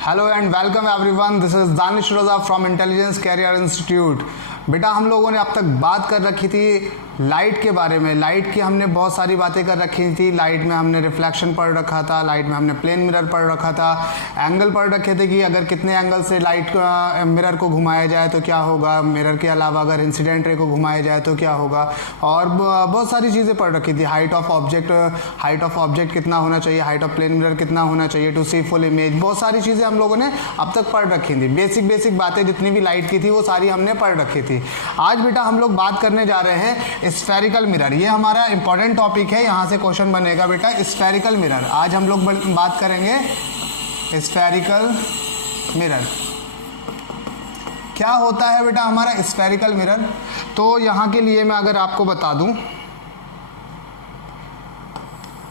Hello and welcome everyone, this is Danish Raza from intelligence career institute. बेटा हम लोगों ने अब तक बात कर रखी थी लाइट के बारे में। लाइट की हमने बहुत सारी बातें कर रखी थी। लाइट में हमने रिफ्लेक्शन पढ़ रखा था, लाइट में हमने प्लेन मिरर पढ़ रखा था, एंगल पढ़ रखे थे कि अगर कितने एंगल से लाइट मिरर को घुमाया जाए तो क्या होगा, मिरर के अलावा अगर इंसिडेंट रे को घुमाया जाए तो क्या होगा, और बहुत सारी चीज़ें पढ़ रखी थी। हाइट ऑफ ऑब्जेक्ट कितना होना चाहिए, हाइट ऑफ प्लेन मिरर कितना होना चाहिए टू सी फुल इमेज, बहुत सारी चीज़ें हम लोगों ने अब तक पढ़ रखी थी। बेसिक बातें जितनी भी लाइट की थी वो सारी हमने पढ़ रखी थी। आज बेटा हम लोग बात करने जा रहे हैं स्फेरिकल मिरर। ये हमारा इंपॉर्टेंट टॉपिक है, यहाँ से क्वेश्चन बनेगा बेटा स्फेरिकल मिरर। आज हम लोग बात करेंगे स्फेरिकल मिरर। क्या होता है बेटा हमारा स्फेरिकल मिरर? तो यहाँ के लिए मैं अगर आपको बता दूं,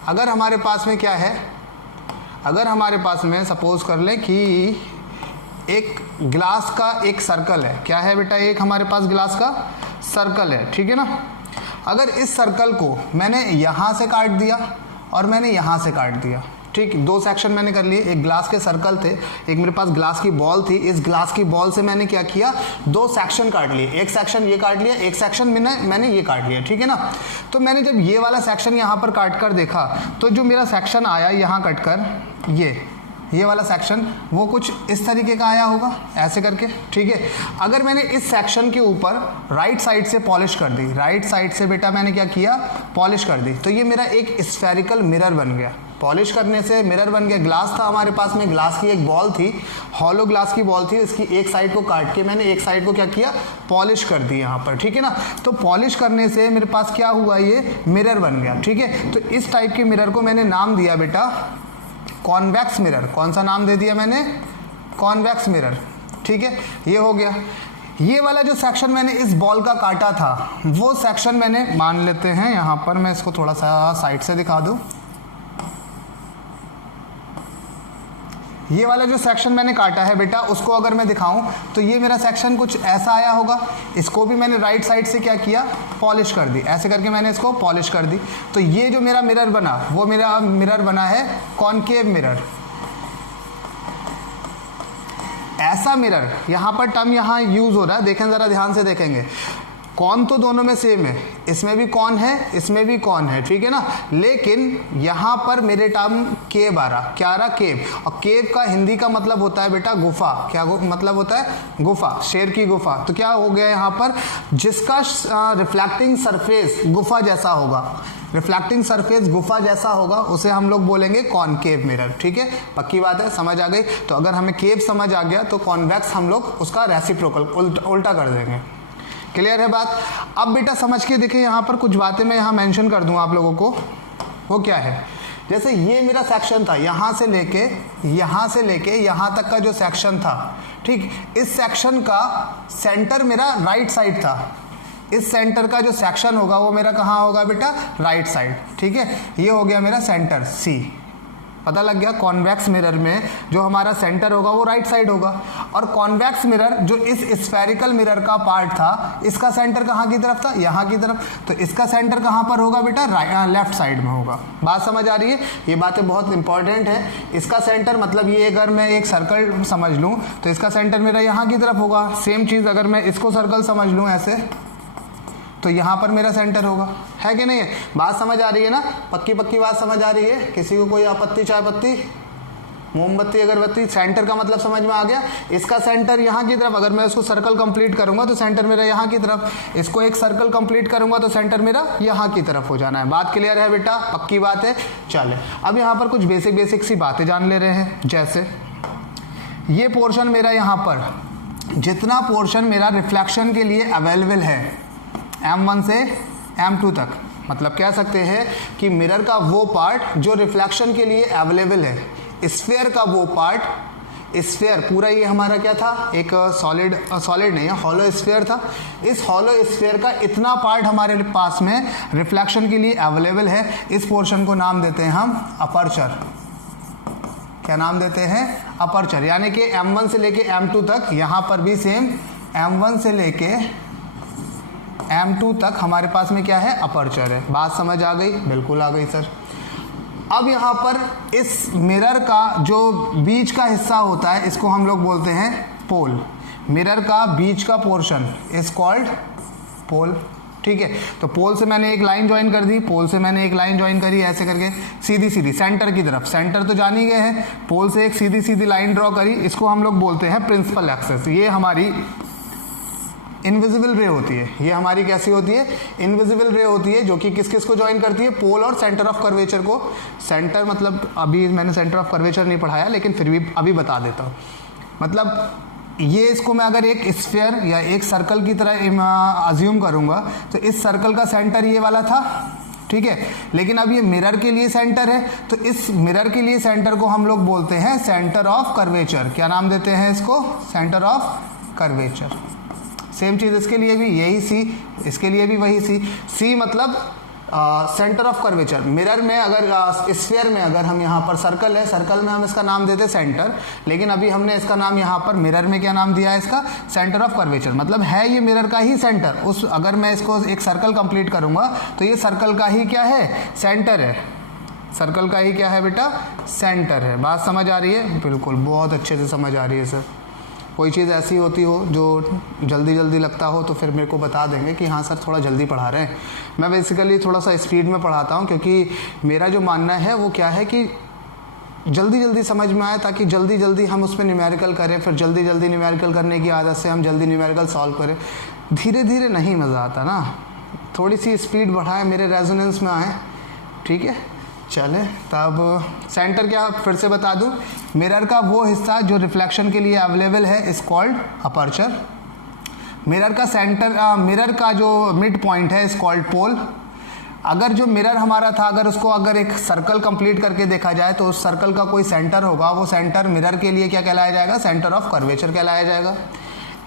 अगर हमारे पास में क्या है, अगर हमारे पास में सपोज कर ले कि एक ग्लास का एक सर्कल है। क्या है बेटा? एक हमारे पास ग्लास का सर्कल है, ठीक है ना। अगर इस सर्कल को मैंने यहाँ से काट दिया और मैंने यहाँ से काट दिया, ठीक, दो सेक्शन मैंने कर लिए। एक ग्लास के सर्कल थे, एक मेरे पास ग्लास की बॉल थी। इस ग्लास की बॉल से मैंने क्या किया, दो सेक्शन काट लिए। एक सेक्शन ये काट लिया, एक सेक्शन मैंने ये काट लिया, ठीक है ना। तो मैंने जब ये वाला सेक्शन यहाँ पर काट कर देखा तो जो मेरा सेक्शन आया यहाँ कट कर, ये वाला सेक्शन वो कुछ इस तरीके का आया होगा, ऐसे करके, ठीक है। अगर मैंने इस सेक्शन के ऊपर राइट साइड से पॉलिश कर दी, राइट साइड से बेटा मैंने क्या किया, पॉलिश कर दी, तो ये मेरा एक स्फेरिकल मिरर बन गया। पॉलिश करने से मिरर बन गया। ग्लास था हमारे पास में, ग्लास की एक बॉल थी, हॉलो ग्लास की बॉल थी, इसकी एक साइड को काट के मैंने एक साइड को क्या किया, पॉलिश कर दी यहाँ पर, ठीक है ना। तो पॉलिश करने से मेरे पास क्या हुआ, ये मिरर बन गया, ठीक है। तो इस टाइप के मिरर को मैंने नाम दिया बेटा कॉन्वेक्स मिरर। कौन सा नाम दे दिया मैंने? कॉन्वेक्स मिरर, ठीक है। ये हो गया। ये वाला जो सेक्शन मैंने इस बॉल का काटा था, वो सेक्शन मैंने मान लेते हैं यहाँ पर, मैं इसको थोड़ा सा साइड से दिखा दूँ। ये वाला जो सेक्शन मैंने काटा है बेटा, उसको अगर मैं दिखाऊं तो ये मेरा सेक्शन कुछ ऐसा आया होगा। इसको भी मैंने राइट साइड से क्या किया, पॉलिश कर दी, ऐसे करके मैंने इसको पॉलिश कर दी। तो ये जो मेरा मिरर बना, वो मेरा मिरर बना है कॉनकेव मिरर। ऐसा मिरर, यहाँ पर टर्म यहाँ यूज हो रहा है, देखें जरा ध्यान से देखेंगे। कौन तो दोनों में सेम है, इसमें भी कौन है, इसमें भी कौन है, ठीक है ना। लेकिन यहाँ पर मेरे टर्म केव आ रहा, क्या आ रहा, केव। और केव का हिंदी का मतलब होता है बेटा गुफा। क्या मतलब होता है? गुफा, शेर की गुफा। तो क्या हो गया यहाँ पर, जिसका रिफ्लेक्टिंग सरफेस गुफा जैसा होगा, रिफ्लेक्टिंग सरफेस गुफा जैसा होगा, उसे हम लोग बोलेंगे कॉनकेव मिरर, ठीक है। पक्की बात है, समझ आ गई। तो अगर हमें केव समझ आ गया तो कॉन्वेक्स हम लोग उसका रेसिप्रोकल उल्टा कर देंगे। क्लियर है बात? अब बेटा समझ के देखें, यहाँ पर कुछ बातें मैं यहाँ मेंशन कर दूँ आप लोगों को। वो क्या है, जैसे ये मेरा सेक्शन था, यहाँ से लेके यहाँ तक का जो सेक्शन था, ठीक, इस सेक्शन का सेंटर मेरा राइट साइड था। इस सेंटर का जो सेक्शन होगा वो मेरा कहाँ होगा बेटा, राइट साइड, ठीक है। ये हो गया मेरा सेंटर सी। पता लग गया, कॉन्वेक्स मिरर में जो हमारा सेंटर होगा वो राइट साइड होगा। और कॉन्वेक्स मिरर जो इस स्फेरिकल मिरर का पार्ट था, इसका सेंटर कहाँ की तरफ था, यहाँ की तरफ। तो इसका सेंटर कहाँ पर होगा बेटा, लेफ्ट साइड में होगा। बात समझ आ रही है? ये बातें बहुत इंपॉर्टेंट है। इसका सेंटर मतलब ये, अगर मैं एक सर्कल समझ लूँ तो इसका सेंटर मेरा यहाँ की तरफ होगा। सेम चीज़ अगर मैं इसको सर्कल समझ लूँ ऐसे, तो यहाँ पर मेरा सेंटर होगा, है कि नहीं है? बात समझ आ रही है ना? पक्की बात समझ आ रही है? किसी को कोई आपत्ति, चाय पत्ती, मोमबत्ती, अगरबत्ती? सेंटर का मतलब समझ में आ गया। इसका सेंटर यहाँ की तरफ, अगर मैं इसको सर्कल कंप्लीट करूंगा तो सेंटर मेरा यहाँ की तरफ। इसको एक सर्कल कंप्लीट करूंगा तो सेंटर मेरा यहाँ की तरफ हो जाना है। बात क्लियर है बेटा? पक्की बात है। चले अब यहाँ पर कुछ बेसिक सी बातें जान ले रहे हैं। जैसे ये पोर्शन मेरा, यहाँ पर जितना पोर्शन मेरा रिफ्लेक्शन के लिए अवेलेबल है M1 से M2 तक, मतलब कह सकते हैं कि मिरर का वो पार्ट जो रिफ्लेक्शन के लिए अवेलेबल है, स्फीयर का वो पार्ट, स्फीयर पूरा ये हमारा क्या था, एक सॉलिड नहीं है, हॉलो स्फीयर था। इस हॉलो स्फीयर का इतना पार्ट हमारे पास में रिफ्लेक्शन के लिए अवेलेबल है। इस पोर्शन को नाम देते हैं हम अपर्चर। क्या नाम देते हैं? अपर्चर। यानी कि M1 से लेके M2 तक, यहाँ पर भी सेम M1 से लेके M2 तक हमारे पास में क्या है, अपर्चर है। बात समझ आ गई? बिल्कुल आ गई सर। अब यहाँ पर इस मिरर का जो बीच का हिस्सा होता है इसको हम लोग बोलते हैं पोल। मिरर का बीच का पोर्शन इज कॉल्ड पोल। ठीक है, तो पोल से मैंने एक लाइन ज्वाइन कर दी, पोल से मैंने एक लाइन ज्वाइन करी ऐसे करके सीधी सीधी सेंटर की तरफ, सेंटर तो जान ही गए हैं, पोल से एक सीधी सीधी लाइन ड्रॉ करी, इसको हम लोग बोलते हैं प्रिंसिपल एक्सेस। ये हमारी इनविजिबल रे होती है। ये हमारी कैसी होती है? इनविजिबल रे होती है, जो कि किस किस को ज्वाइन करती है? पोल और सेंटर ऑफ कर्वेचर को। सेंटर मतलब अभी मैंने सेंटर ऑफ कर्वेचर नहीं पढ़ाया, लेकिन फिर भी अभी बता देता हूँ। मतलब ये इसको मैं अगर एक स्फीयर या एक सर्कल की तरह अज्यूम करूँगा तो इस सर्कल का सेंटर ये वाला था, ठीक है, लेकिन अब ये मिरर के लिए सेंटर है, तो इस मिरर के लिए सेंटर को हम लोग बोलते हैं सेंटर ऑफ कर्वेचर। क्या नाम देते हैं इसको? Centre of curvature. सेम चीज़ इसके लिए भी यही सी, इसके लिए भी वही सी। सी मतलब सेंटर ऑफ कर्वेचर। मिरर में अगर स्फीयर में अगर हम यहाँ पर सर्कल है, सर्कल में हम इसका नाम देते सेंटर, लेकिन अभी हमने इसका नाम यहाँ पर मिरर में क्या नाम दिया है इसका? Centre of curvature. मतलब है ये मिरर का ही सेंटर। उस अगर मैं इसको एक सर्कल कंप्लीट करूँगा तो ये सर्कल का ही क्या है? सेंटर है। सर्कल का ही क्या है बेटा? सेंटर है। बात समझ आ रही है? बिल्कुल, बहुत अच्छे से समझ आ रही है सर। कोई चीज़ ऐसी होती हो जो जल्दी जल्दी लगता हो तो फिर मेरे को बता देंगे कि हाँ सर थोड़ा जल्दी पढ़ा रहे हैं। मैं बेसिकली थोड़ा सा स्पीड में पढ़ाता हूँ, क्योंकि मेरा जो मानना है वो क्या है कि जल्दी जल्दी समझ में आए, ताकि जल्दी जल्दी हम उस पर न्यूमेरिकल करें, फिर जल्दी जल्दी न्यूमेरिकल करने की आदत से हम जल्दी न्यूमेरिकल सॉल्व करें। धीरे धीरे नहीं मज़ा आता ना, थोड़ी सी स्पीड बढ़ाएं, मेरे रेजोनेंस में आए। ठीक है, चले तब सेंटर क्या फिर से बता दूं, मिरर का वो हिस्सा जो रिफ्लेक्शन के लिए अवेलेबल है इज कॉल्ड अपर्चर। मिरर का सेंटर मिरर का जो मिड पॉइंट है इज कॉल्ड पोल। अगर जो मिरर हमारा था, अगर उसको अगर एक सर्कल कंप्लीट करके देखा जाए तो उस सर्कल का कोई सेंटर होगा, वो सेंटर मिरर के लिए क्या कहलाया जाएगा? सेंटर ऑफ कर्वेचर कहलाया जाएगा।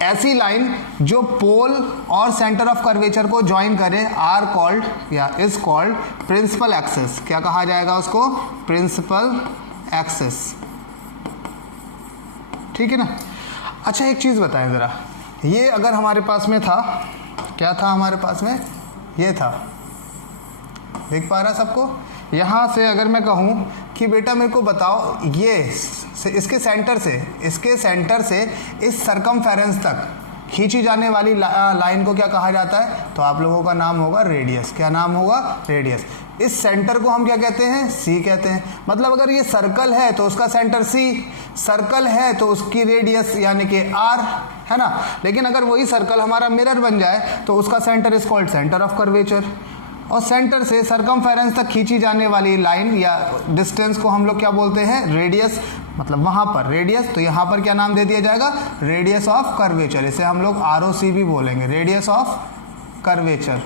ऐसी लाइन जो पोल और सेंटर ऑफ कर्वेचर को ज्वाइन करे आर कॉल्ड या इज कॉल्ड प्रिंसिपल एक्सेस। क्या कहा जाएगा उसको? Principal axis. ठीक है ना? अच्छा एक चीज बताएं जरा, ये अगर हमारे पास में था, क्या था हमारे पास में? ये था, देख पा रहा सबको? यहाँ से अगर मैं कहूँ कि बेटा मेरे को बताओ ये इसके सेंटर से इस सरकमफेरेंस तक खींची जाने वाली लाइन को क्या कहा जाता है? तो आप लोगों का नाम होगा रेडियस। क्या नाम होगा? रेडियस। इस सेंटर को हम क्या कहते हैं? सी कहते हैं। मतलब अगर ये सर्कल है तो उसका सेंटर सी, सर्कल है तो उसकी रेडियस यानी कि आर, है ना? लेकिन अगर वही सर्कल हमारा मिरर बन जाए तो उसका centre is called centre of curvature. और सेंटर से सरकमफेरेंस तक खींची जाने वाली लाइन या डिस्टेंस को हम लोग क्या बोलते हैं? रेडियस। मतलब वहां पर रेडियस, तो यहां पर क्या नाम दे दिया जाएगा? Radius of curvature. इसे हम लोग ROC भी बोलेंगे, रेडियस ऑफ कर्वेचर।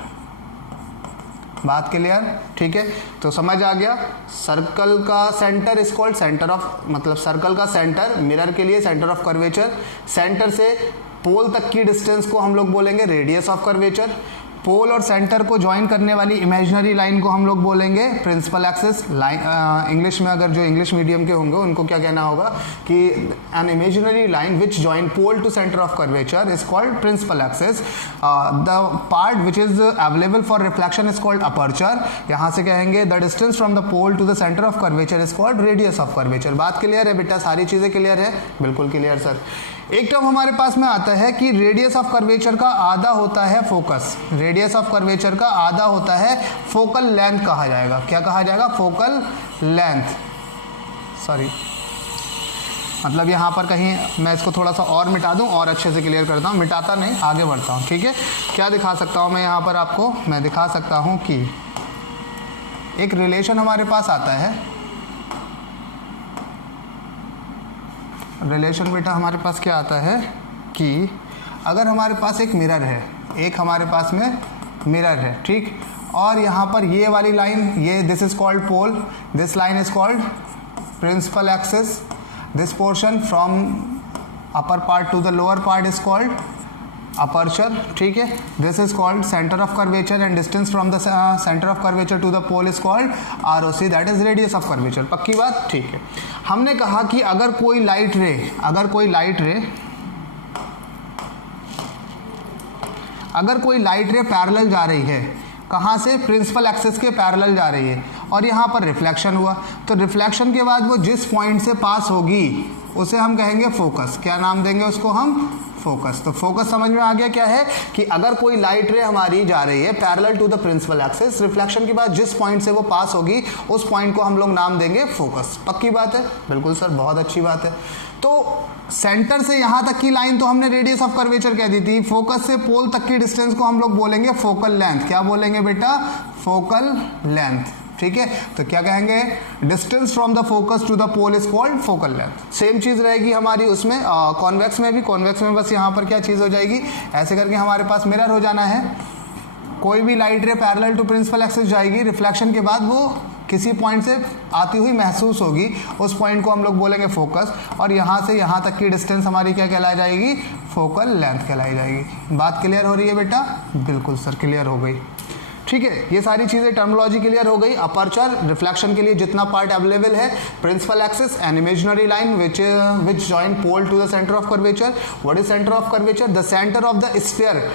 बात क्लियर? ठीक है, तो समझ आ गया। सर्कल का centre is called centre of, मतलब सर्कल का सेंटर मिरर के लिए सेंटर ऑफ कर्वेचर। सेंटर से पोल तक की डिस्टेंस को हम लोग बोलेंगे रेडियस ऑफ कर्वेचर। पोल और सेंटर को ज्वाइन करने वाली इमेजिनरी लाइन को हम लोग बोलेंगे प्रिंसिपल एक्सेस लाइन। इंग्लिश में अगर जो इंग्लिश मीडियम के होंगे उनको क्या कहना होगा कि an imaginary line which join pole to centre of curvature is called principal axis. The part which is available for reflection is called aperture. यहाँ से कहेंगे the distance from the pole to the centre of curvature is called radius of curvature. बात clear है बेटा? सारी चीज़ें clear है? बिल्कुल क्लियर सर। एक टर्म हमारे पास में आता है कि रेडियस ऑफ कर्वेचर का आधा होता है फोकस। रेडियस ऑफ कर्वेचर का आधा होता है फोकल लेंथ कहा जाएगा। क्या कहा जाएगा? Focal length. सॉरी, मतलब यहाँ पर कहीं मैं इसको थोड़ा सा और मिटा दूँ और अच्छे से क्लियर करता हूँ। मिटाता नहीं, आगे बढ़ता हूँ। ठीक है, क्या दिखा सकता हूँ मैं यहाँ पर आपको? मैं दिखा सकता हूँ कि एक रिलेशन हमारे पास आता है। रिलेशन बेटा हमारे पास क्या आता है कि अगर हमारे पास एक मिरर है, एक हमारे पास में मिरर है, ठीक, और यहाँ पर ये वाली लाइन, ये this is called pole, this line is called principal axis, this portion from upper part to the lower part is called aperture. ठीक है, this is called centre of curvature and distance from the centre of curvature to the pole is called ROC, that is radius of curvature. पक्की बात? ठीक है। हमने कहा कि अगर कोई लाइट रे पैरेलल जा रही है, कहाँ से? प्रिंसिपल एक्सेस के पैरेलल जा रही है, और यहाँ पर रिफ्लेक्शन हुआ। तो रिफ्लेक्शन के बाद वो जिस पॉइंट से पास होगी उसे हम कहेंगे फोकस। क्या नाम देंगे उसको हम? फोकस। तो फोकस समझ में आ गया क्या है कि अगर कोई लाइट रे हमारी जा रही है parallel to the principal axis, reflection के बाद जिस पॉइंट से वो पास होगी उस पॉइंट को हम लोग नाम देंगे फोकस। पक्की बात है? बिल्कुल सर, बहुत अच्छी बात है। तो सेंटर से यहां तक की लाइन तो हमने रेडियस ऑफ कर्वेचर कह दी थी। फोकस से पोल तक की डिस्टेंस को हम लोग बोलेंगे फोकल लेंथ। क्या बोलेंगे बेटा? Focal length. ठीक है, तो क्या कहेंगे? Distance from the focus to the pole is called focal length. Same चीज रहेगी हमारी उसमें कॉन्वेक्स में भी। कॉन्वेक्स में बस यहाँ पर क्या चीज हो जाएगी, ऐसे करके हमारे पास मिरर हो जाना है। कोई भी light ray parallel to principal axis जाएगी, रिफ्लेक्शन के बाद वो किसी पॉइंट से आती हुई महसूस होगी, उस पॉइंट को हम लोग बोलेंगे फोकस। और यहाँ से यहाँ तक की डिस्टेंस हमारी क्या कहलाई जाएगी? फोकल लेंथ कहलाई जाएगी। बात क्लियर हो रही है बेटा? बिल्कुल सर, क्लियर हो गई। ठीक है, ये सारी चीजें टर्मिनोलॉजी क्लियर हो गई। अपर्चर रिफ्लेक्शन के लिए जितना पार्ट अवेलेबल है, principal axis, an imaginary line which join pole to the centre of curvature. What is centre of curvature? The centre of the sphere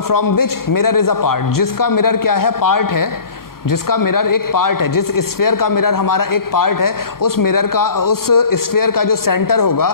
from which mirror is a part. जिसका mirror क्या है? Part है। जिसका mirror एक part है, जिस sphere का mirror हमारा एक पार्ट है, उस मिरर का, उस स्फीयर का जो सेंटर होगा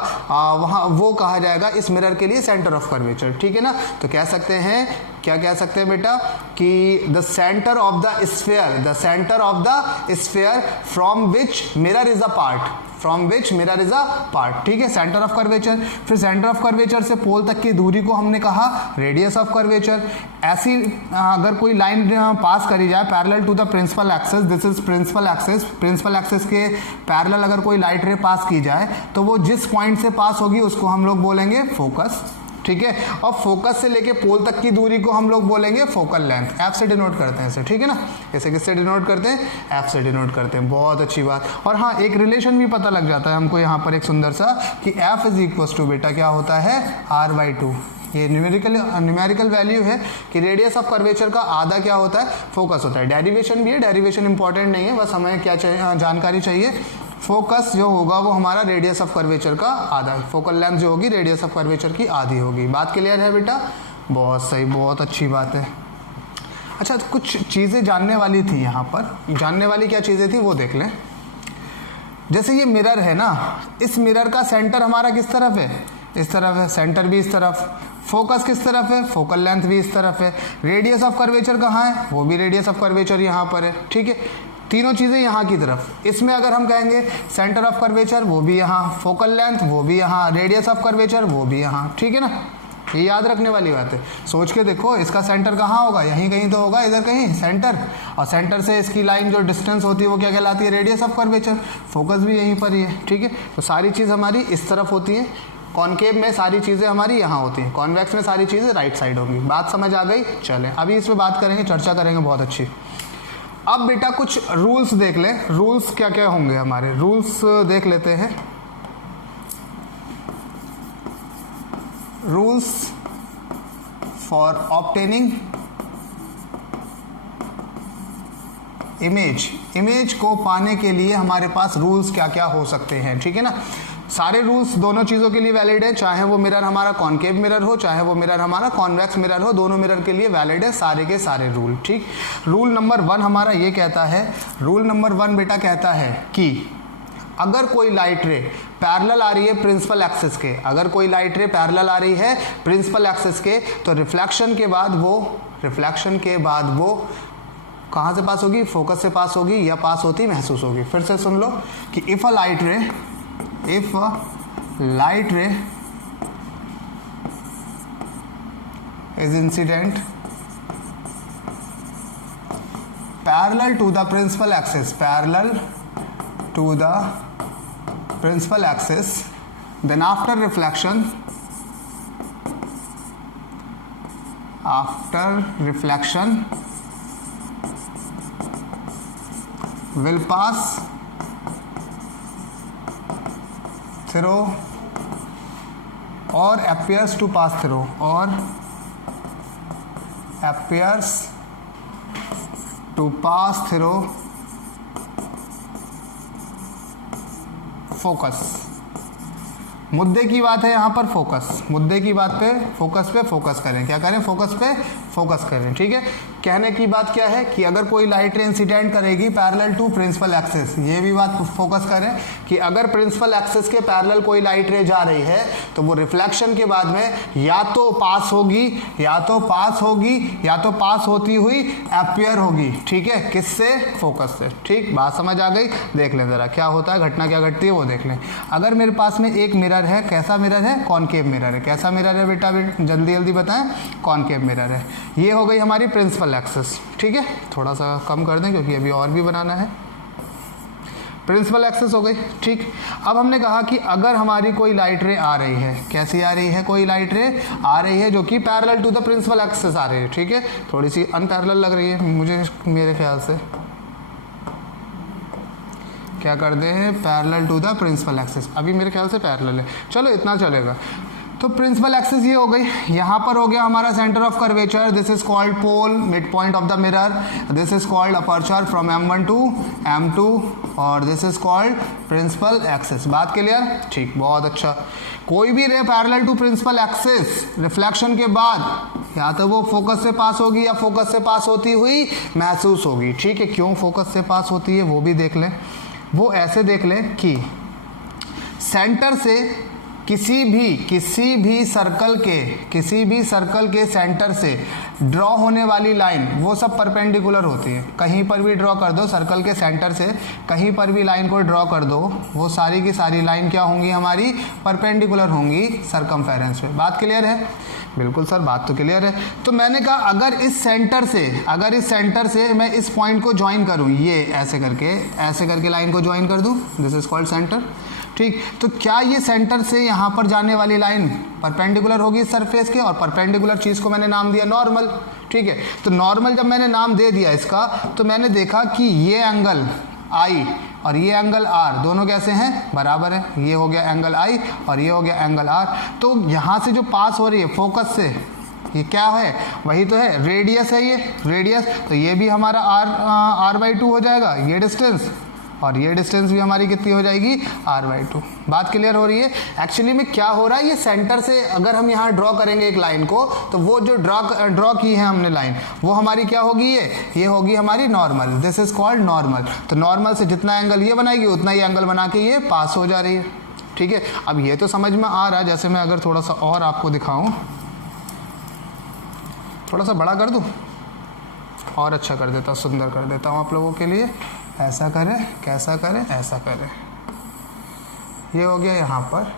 वहाँ वो कहा जाएगा इस मिरर के लिए सेंटर ऑफ कर्वेचर। ठीक है ना? तो कह सकते हैं, क्या कह सकते हैं बेटा कि the centre of the sphere, the centre of the sphere from which mirror is a part, from which mirror is a part. ठीक है, सेंटर ऑफ कर्वेचर। फिर सेंटर ऑफ कर्वेचर से पोल तक की दूरी को हमने कहा रेडियस ऑफ कर्वेचर। ऐसी अगर कोई लाइन पास करी जाए parallel to the principal axis, this is principal axis, principal axis के पैरेलल अगर कोई लाइट रे पास की जाए तो वो जिस पॉइंट से पास होगी उसको हम लोग बोलेंगे फोकस। ठीक है, और फोकस से लेके पोल तक की दूरी को हम लोग बोलेंगे फोकल लेंथ। एफ से डिनोट करते हैं इसे। ठीक है ना? इसे किससे डिनोट करते हैं? एफ से डिनोट करते हैं। बहुत अच्छी बात। और हाँ, एक रिलेशन भी पता लग जाता है हमको यहाँ पर एक सुंदर सा कि एफ इज इक्वल टू बेटा क्या होता है? R/2। ये न्यूमेरिकल वैल्यू है कि रेडियस ऑफ कर्वेचर का आधा क्या होता है? फोकस होता है। डेरिवेशन भी है, डेरिवेशन इंपॉर्टेंट नहीं है, बस हमें क्या चाहिए, जानकारी चाहिए। फोकस जो होगा वो हमारा रेडियस ऑफ कर्वेचर का आधा, फोकल लेंथ जो होगी रेडियस ऑफ कर्वेचर की आधी होगी। बात क्लियर है बेटा? बहुत सही, बहुत अच्छी बात है। अच्छा, तो कुछ चीज़ें जानने वाली थी यहाँ पर। जानने वाली क्या चीज़ें थी वो देख लें। जैसे ये मिरर है ना, इस मिरर का सेंटर हमारा किस तरफ है? इस तरफ है। सेंटर भी इस तरफ। फोकस किस तरफ है? फोकल लेंथ भी इस तरफ है। रेडियस ऑफ कर्वेचर कहाँ है? वो भी रेडियस ऑफ कर्वेचर यहाँ पर है। ठीक है, तीनों चीज़ें यहाँ की तरफ। इसमें अगर हम कहेंगे सेंटर ऑफ कर्वेचर वो भी यहाँ, फोकल लेंथ वो भी यहाँ, रेडियस ऑफ कर्वेचर वो भी यहाँ। ठीक है ना? ये याद रखने वाली बात है। सोच के देखो, इसका सेंटर कहाँ होगा? यहीं कहीं तो होगा, इधर कहीं सेंटर। और सेंटर से इसकी लाइन जो डिस्टेंस होती है वो क्या कहलाती है? Radius of curvature. फोकस भी यहीं पर ही है। ठीक है, तो सारी चीज़ हमारी इस तरफ होती है। कॉनकेव में सारी चीज़ें हमारी यहाँ होती हैं, कॉन्वेक्स में सारी चीज़ें राइट साइड होंगी। बात समझ आ गई? चलें अभी इस पर बात करेंगे, चर्चा करेंगे बहुत अच्छी। अब बेटा कुछ रूल्स देख लें। रूल्स क्या क्या होंगे हमारे? रूल्स देख लेते हैं। रूल्स फॉर ऑब्टेनिंग इमेज को पाने के लिए हमारे पास रूल्स क्या क्या हो सकते हैं। ठीक है ना? सारे रूल्स दोनों चीज़ों के लिए वैलिड है, चाहे वो मिरर हमारा कॉनकेव मिरर हो, चाहे वो मिरर हमारा कॉन्वेक्स मिरर हो, दोनों मिरर के लिए वैलिड है सारे के सारे रूल। ठीक, रूल नंबर 1 हमारा ये कहता है, रूल नंबर 1 बेटा कहता है कि अगर कोई लाइट रे पैरेलल आ रही है प्रिंसिपल एक्सिस के, अगर कोई लाइट रे पैरेलल आ रही है प्रिंसिपल एक्सिस के, तो रिफ्लेक्शन के बाद वो कहाँ से पास होगी? फोकस से पास होगी या पास होती महसूस होगी। फिर से सुन लो कि इफ अ लाइट रे is incident parallel to the principal axis, then after reflection will pass through or appears to pass through focus. मुद्दे की बात है यहाँ पर, फोकस, मुद्दे की बात पे फोकस करें। क्या करें? फोकस पे फोकस कर रहे हैं, ठीक है। कहने की बात क्या है कि अगर कोई लाइट रे इंसिडेंट करेगी पैरेलल टू प्रिंसिपल एक्सिस, ये भी बात फोकस करें कि अगर प्रिंसिपल एक्सिस के पैरेलल कोई लाइट रे जा रही है तो वो रिफ्लेक्शन के बाद में या तो पास होगी या तो पास होती हुई अपीयर होगी, ठीक है, किससे, फोकस से। ठीक, बात समझ आ गई। देख लें जरा क्या होता है, घटना क्या घटती है वो देख लें। अगर मेरे पास में एक मिरर है, कैसा मिरर है, कॉनकेव मिरर है। कैसा मिरर है बेटा, जल्दी जल्दी बताएं, कॉनकेव मिरर है। ये हो गई हमारी प्रिंसिपल एक्सिस, ठीक है। थोड़ा सा कम कर दें क्योंकि अभी और भी बनाना है। प्रिंसिपल एक्सिस हो गई, ठीक। अब हमने कहा कि अगर हमारी कोई लाइट रे आ रही है, कैसी आ रही है, कोई लाइट रे आ रही है जो कि parallel to the principal axis आ रही है, ठीक है। थोड़ी सी अनपैरेलल लग रही है मुझे, मेरे ख्याल से क्या कर दे हैं, parallel to the principal axis. अभी मेरे ख्याल से पैरेलल है, चलो इतना चलेगा। तो प्रिंसिपल एक्सिस ये हो गई, यहाँ पर हो गया हमारा centre of curvature, this is called pole, mid point of the mirror, this is called aperture from M1 to M2 और this is called principal axis. बात क्लियर, ठीक, बहुत अच्छा। कोई भी ray parallel to principal axis reflection के बाद या तो वो फोकस से पास होगी या फोकस से पास होती हुई महसूस होगी, ठीक है। क्यों फोकस से पास होती है वो भी देख लें। वो ऐसे देख लें कि सेंटर से किसी भी सर्कल के सेंटर से ड्रॉ होने वाली लाइन वो सब परपेंडिकुलर होती है। कहीं पर भी ड्रॉ कर दो, सर्कल के सेंटर से कहीं पर भी लाइन को ड्रॉ कर दो, वो सारी की सारी लाइन क्या होंगी, हमारी परपेंडिकुलर होंगी सर्कमफेरेंस पे। बात क्लियर है? बिल्कुल सर, बात तो क्लियर है। तो मैंने कहा अगर इस सेंटर से मैं इस पॉइंट को ज्वाइन करूं, ये ऐसे करके लाइन को ज्वाइन कर दूं, दिस इज कॉल्ड सेंटर, ठीक। तो क्या ये सेंटर से यहाँ पर जाने वाली लाइन परपेंडिकुलर होगी इस सरफेस के, और परपेंडिकुलर चीज़ को मैंने नाम दिया नॉर्मल, ठीक है। तो नॉर्मल जब मैंने नाम दे दिया इसका, तो मैंने देखा कि ये एंगल I और ये एंगल R दोनों कैसे हैं, बराबर है। ये हो गया एंगल I और ये हो गया एंगल R। तो यहाँ से जो पास हो रही है फोकस से, ये क्या है, वही तो है, रेडियस है, ये रेडियस। तो ये भी हमारा R/2 हो जाएगा, ये डिस्टेंस, और ये डिस्टेंस भी हमारी कितनी हो जाएगी, R/2। बात क्लियर हो रही है? एक्चुअली में क्या हो रहा है, ये सेंटर से अगर हम यहाँ ड्रॉ करेंगे एक लाइन को, तो वो जो ड्रॉ की है हमने लाइन, वो हमारी क्या होगी, ये होगी हमारी normal, this is called normal. तो नॉर्मल से जितना एंगल ये बनाएगी उतना ही एंगल बना के ये पास हो जा रही है, ठीक है। अब ये तो समझ में आ रहा है। जैसे मैं अगर थोड़ा सा और आपको दिखाऊँ, थोड़ा सा बड़ा कर दूँ और अच्छा कर देता, सुंदर कर देता हूँ आप लोगों के लिए। ऐसा करें, कैसा करें, ऐसा करें। ये हो गया यहाँ पर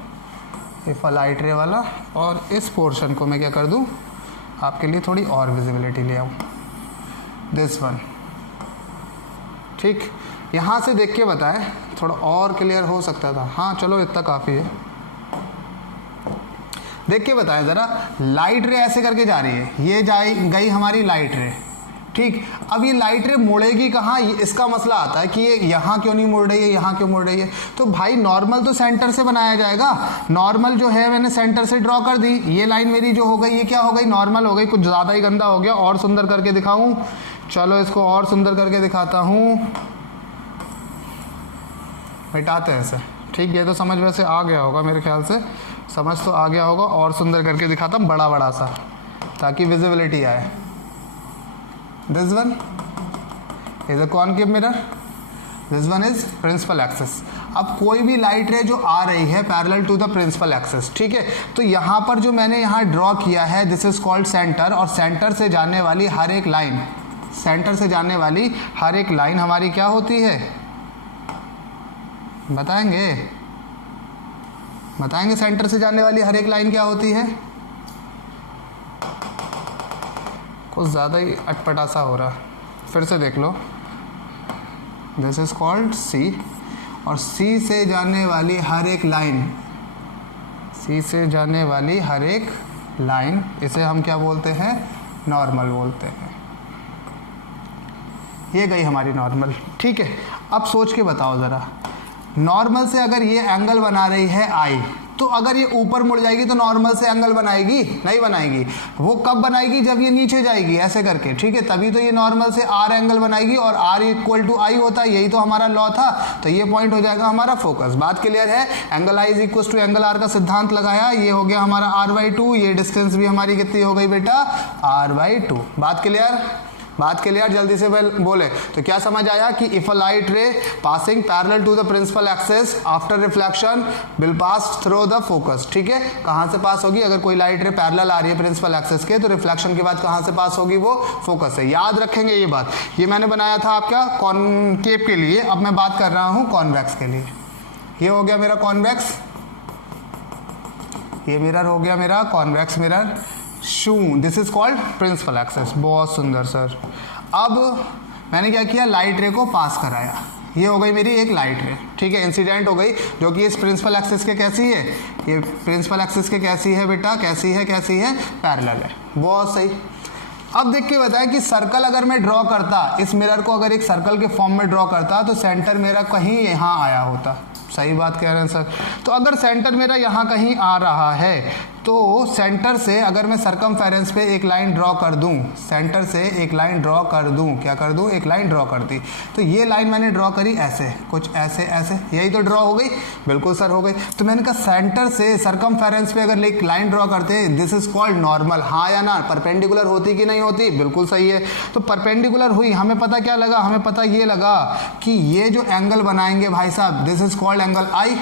ये लाइट रे वाला, और इस पोर्शन को मैं क्या कर दूँ, आपके लिए थोड़ी और विजिबिलिटी ले आऊँ, दिस वन, ठीक। यहाँ से देख के बताएं, थोड़ा और क्लियर हो सकता था। हाँ चलो, इतना काफ़ी है। देख के बताएं ज़रा, लाइट रे ऐसे करके जा रही है, ये गई हमारी लाइट रे, ठीक। अब ये लाइट रे मुड़ेगी कहाँ, इसका मसला आता है कि ये यहाँ क्यों नहीं मुड़ रही है, यहाँ क्यों मुड़ रही है। तो भाई नॉर्मल तो सेंटर से बनाया जाएगा। नॉर्मल जो है मैंने सेंटर से ड्रॉ कर दी, ये लाइन मेरी जो हो गई, ये क्या हो गई, नॉर्मल हो गई। कुछ ज़्यादा ही गंदा हो गया, और सुंदर करके दिखाऊं, चलो इसको और सुंदर करके दिखाता हूँ, मिटाते हैं इसे, ठीक। ये तो समझ वैसे आ गया होगा, मेरे ख्याल से समझ तो आ गया होगा। और सुंदर करके दिखाता हूँ, बड़ा बड़ा सा, ताकि विजिबिलिटी आए। This one is a concave mirror, this one is principal axis। अब कोई भी लाइट रे जो आ रही है parallel to the principal axis, ठीक है। तो यहाँ पर जो मैंने यहाँ ड्रॉ किया है, दिस इज कॉल्ड सेंटर, और सेंटर से जाने वाली हर एक लाइन, हमारी क्या होती है, बताएंगे सेंटर से जाने वाली हर एक लाइन क्या होती है। कुछ ज़्यादा ही अटपटा सा हो रहा, फिर से देख लो, दिस इज कॉल्ड C, और C से जाने वाली हर एक लाइन, इसे हम क्या बोलते हैं, नॉर्मल बोलते हैं। ये गई हमारी नॉर्मल, ठीक है। अब सोच के बताओ ज़रा, नॉर्मल से अगर ये एंगल बना रही है I, तो अगर ये ऊपर मुड़ जाएगी तो नॉर्मल से एंगल बनाएगी नहीं बनाएगी। वो कब बनाएगी, जब ये नीचे जाएगी ऐसे करके, ठीक है, तभी तो ये नॉर्मल से आर एंगल बनाएगी और आर इक्वल टू आई होता है, यही तो हमारा लॉ था। तो ये पॉइंट हो जाएगा हमारा फोकस। बात क्लियर है। Angle I is equal to angle R का सिद्धांत लगाया, ये हो गया हमारा r/2, ये डिस्टेंस भी हमारी कितनी हो गई बेटा, r/2। बात क्लियर, बात क्लियर, जल्दी से बोले तो क्या समझ आया कि if a light ray passing parallel to the principal axis after reflection will pass through the focus. ठीक है, कहां से पास होगी, अगर कोई लाइट रे पैरेलल आ रही है प्रिंसिपल एक्सिस के तो रिफ्लेक्शन के बाद कहां से पास होगी, वो फोकस से। याद रखेंगे ये बात। ये मैंने बनाया था आपका कॉनकेव के लिए, अब मैं बात कर रहा हूं कॉन्वेक्स के लिए। ये हो गया मेरा कॉन्वेक्स, ये मिरर हो गया मेरा convex mirror. This is called principal axis. बहुत सुंदर सर। अब मैंने क्या किया, लाइट रे को पास कराया, ये हो गई मेरी एक लाइट रे, ठीक है, इंसिडेंट हो गई, जो कि इस प्रिंसिपल एक्सिस के कैसी है, ये प्रिंसिपल एक्सिस के कैसी है बेटा, कैसी है पैरेलल है। बहुत सही। अब देख के बताया कि सर्कल अगर मैं ड्रॉ करता, इस मिरर को अगर एक सर्कल के फॉर्म में ड्रॉ करता तो सेंटर मेरा कहीं यहाँ आया होता। सही बात कह रहे हैं सर। तो अगर सेंटर मेरा यहाँ कहीं आ रहा है तो सेंटर से अगर मैं सरकमफेरेंस पे एक लाइन ड्रॉ कर दूं, सेंटर से एक लाइन ड्रॉ कर दूं, क्या कर दूं, एक लाइन ड्रॉ कर दी, तो ये लाइन मैंने ड्रॉ करी ऐसे, कुछ ऐसे ऐसे, यही तो ड्रॉ हो गई। बिल्कुल सर हो गई। तो मैंने कहा सेंटर से सरकमफेरेंस पे अगर एक लाइन ड्रॉ करते हैं, दिस इज कॉल्ड नॉर्मल। हाँ या ना, परपेंडिकुलर होती कि नहीं होती, बिल्कुल सही है। तो परपेंडिकुलर हुई, हमें पता क्या लगा, हमें पता ये लगा कि ये जो एंगल बनाएंगे भाई साहब, दिस इज कॉल्ड एंगल आई।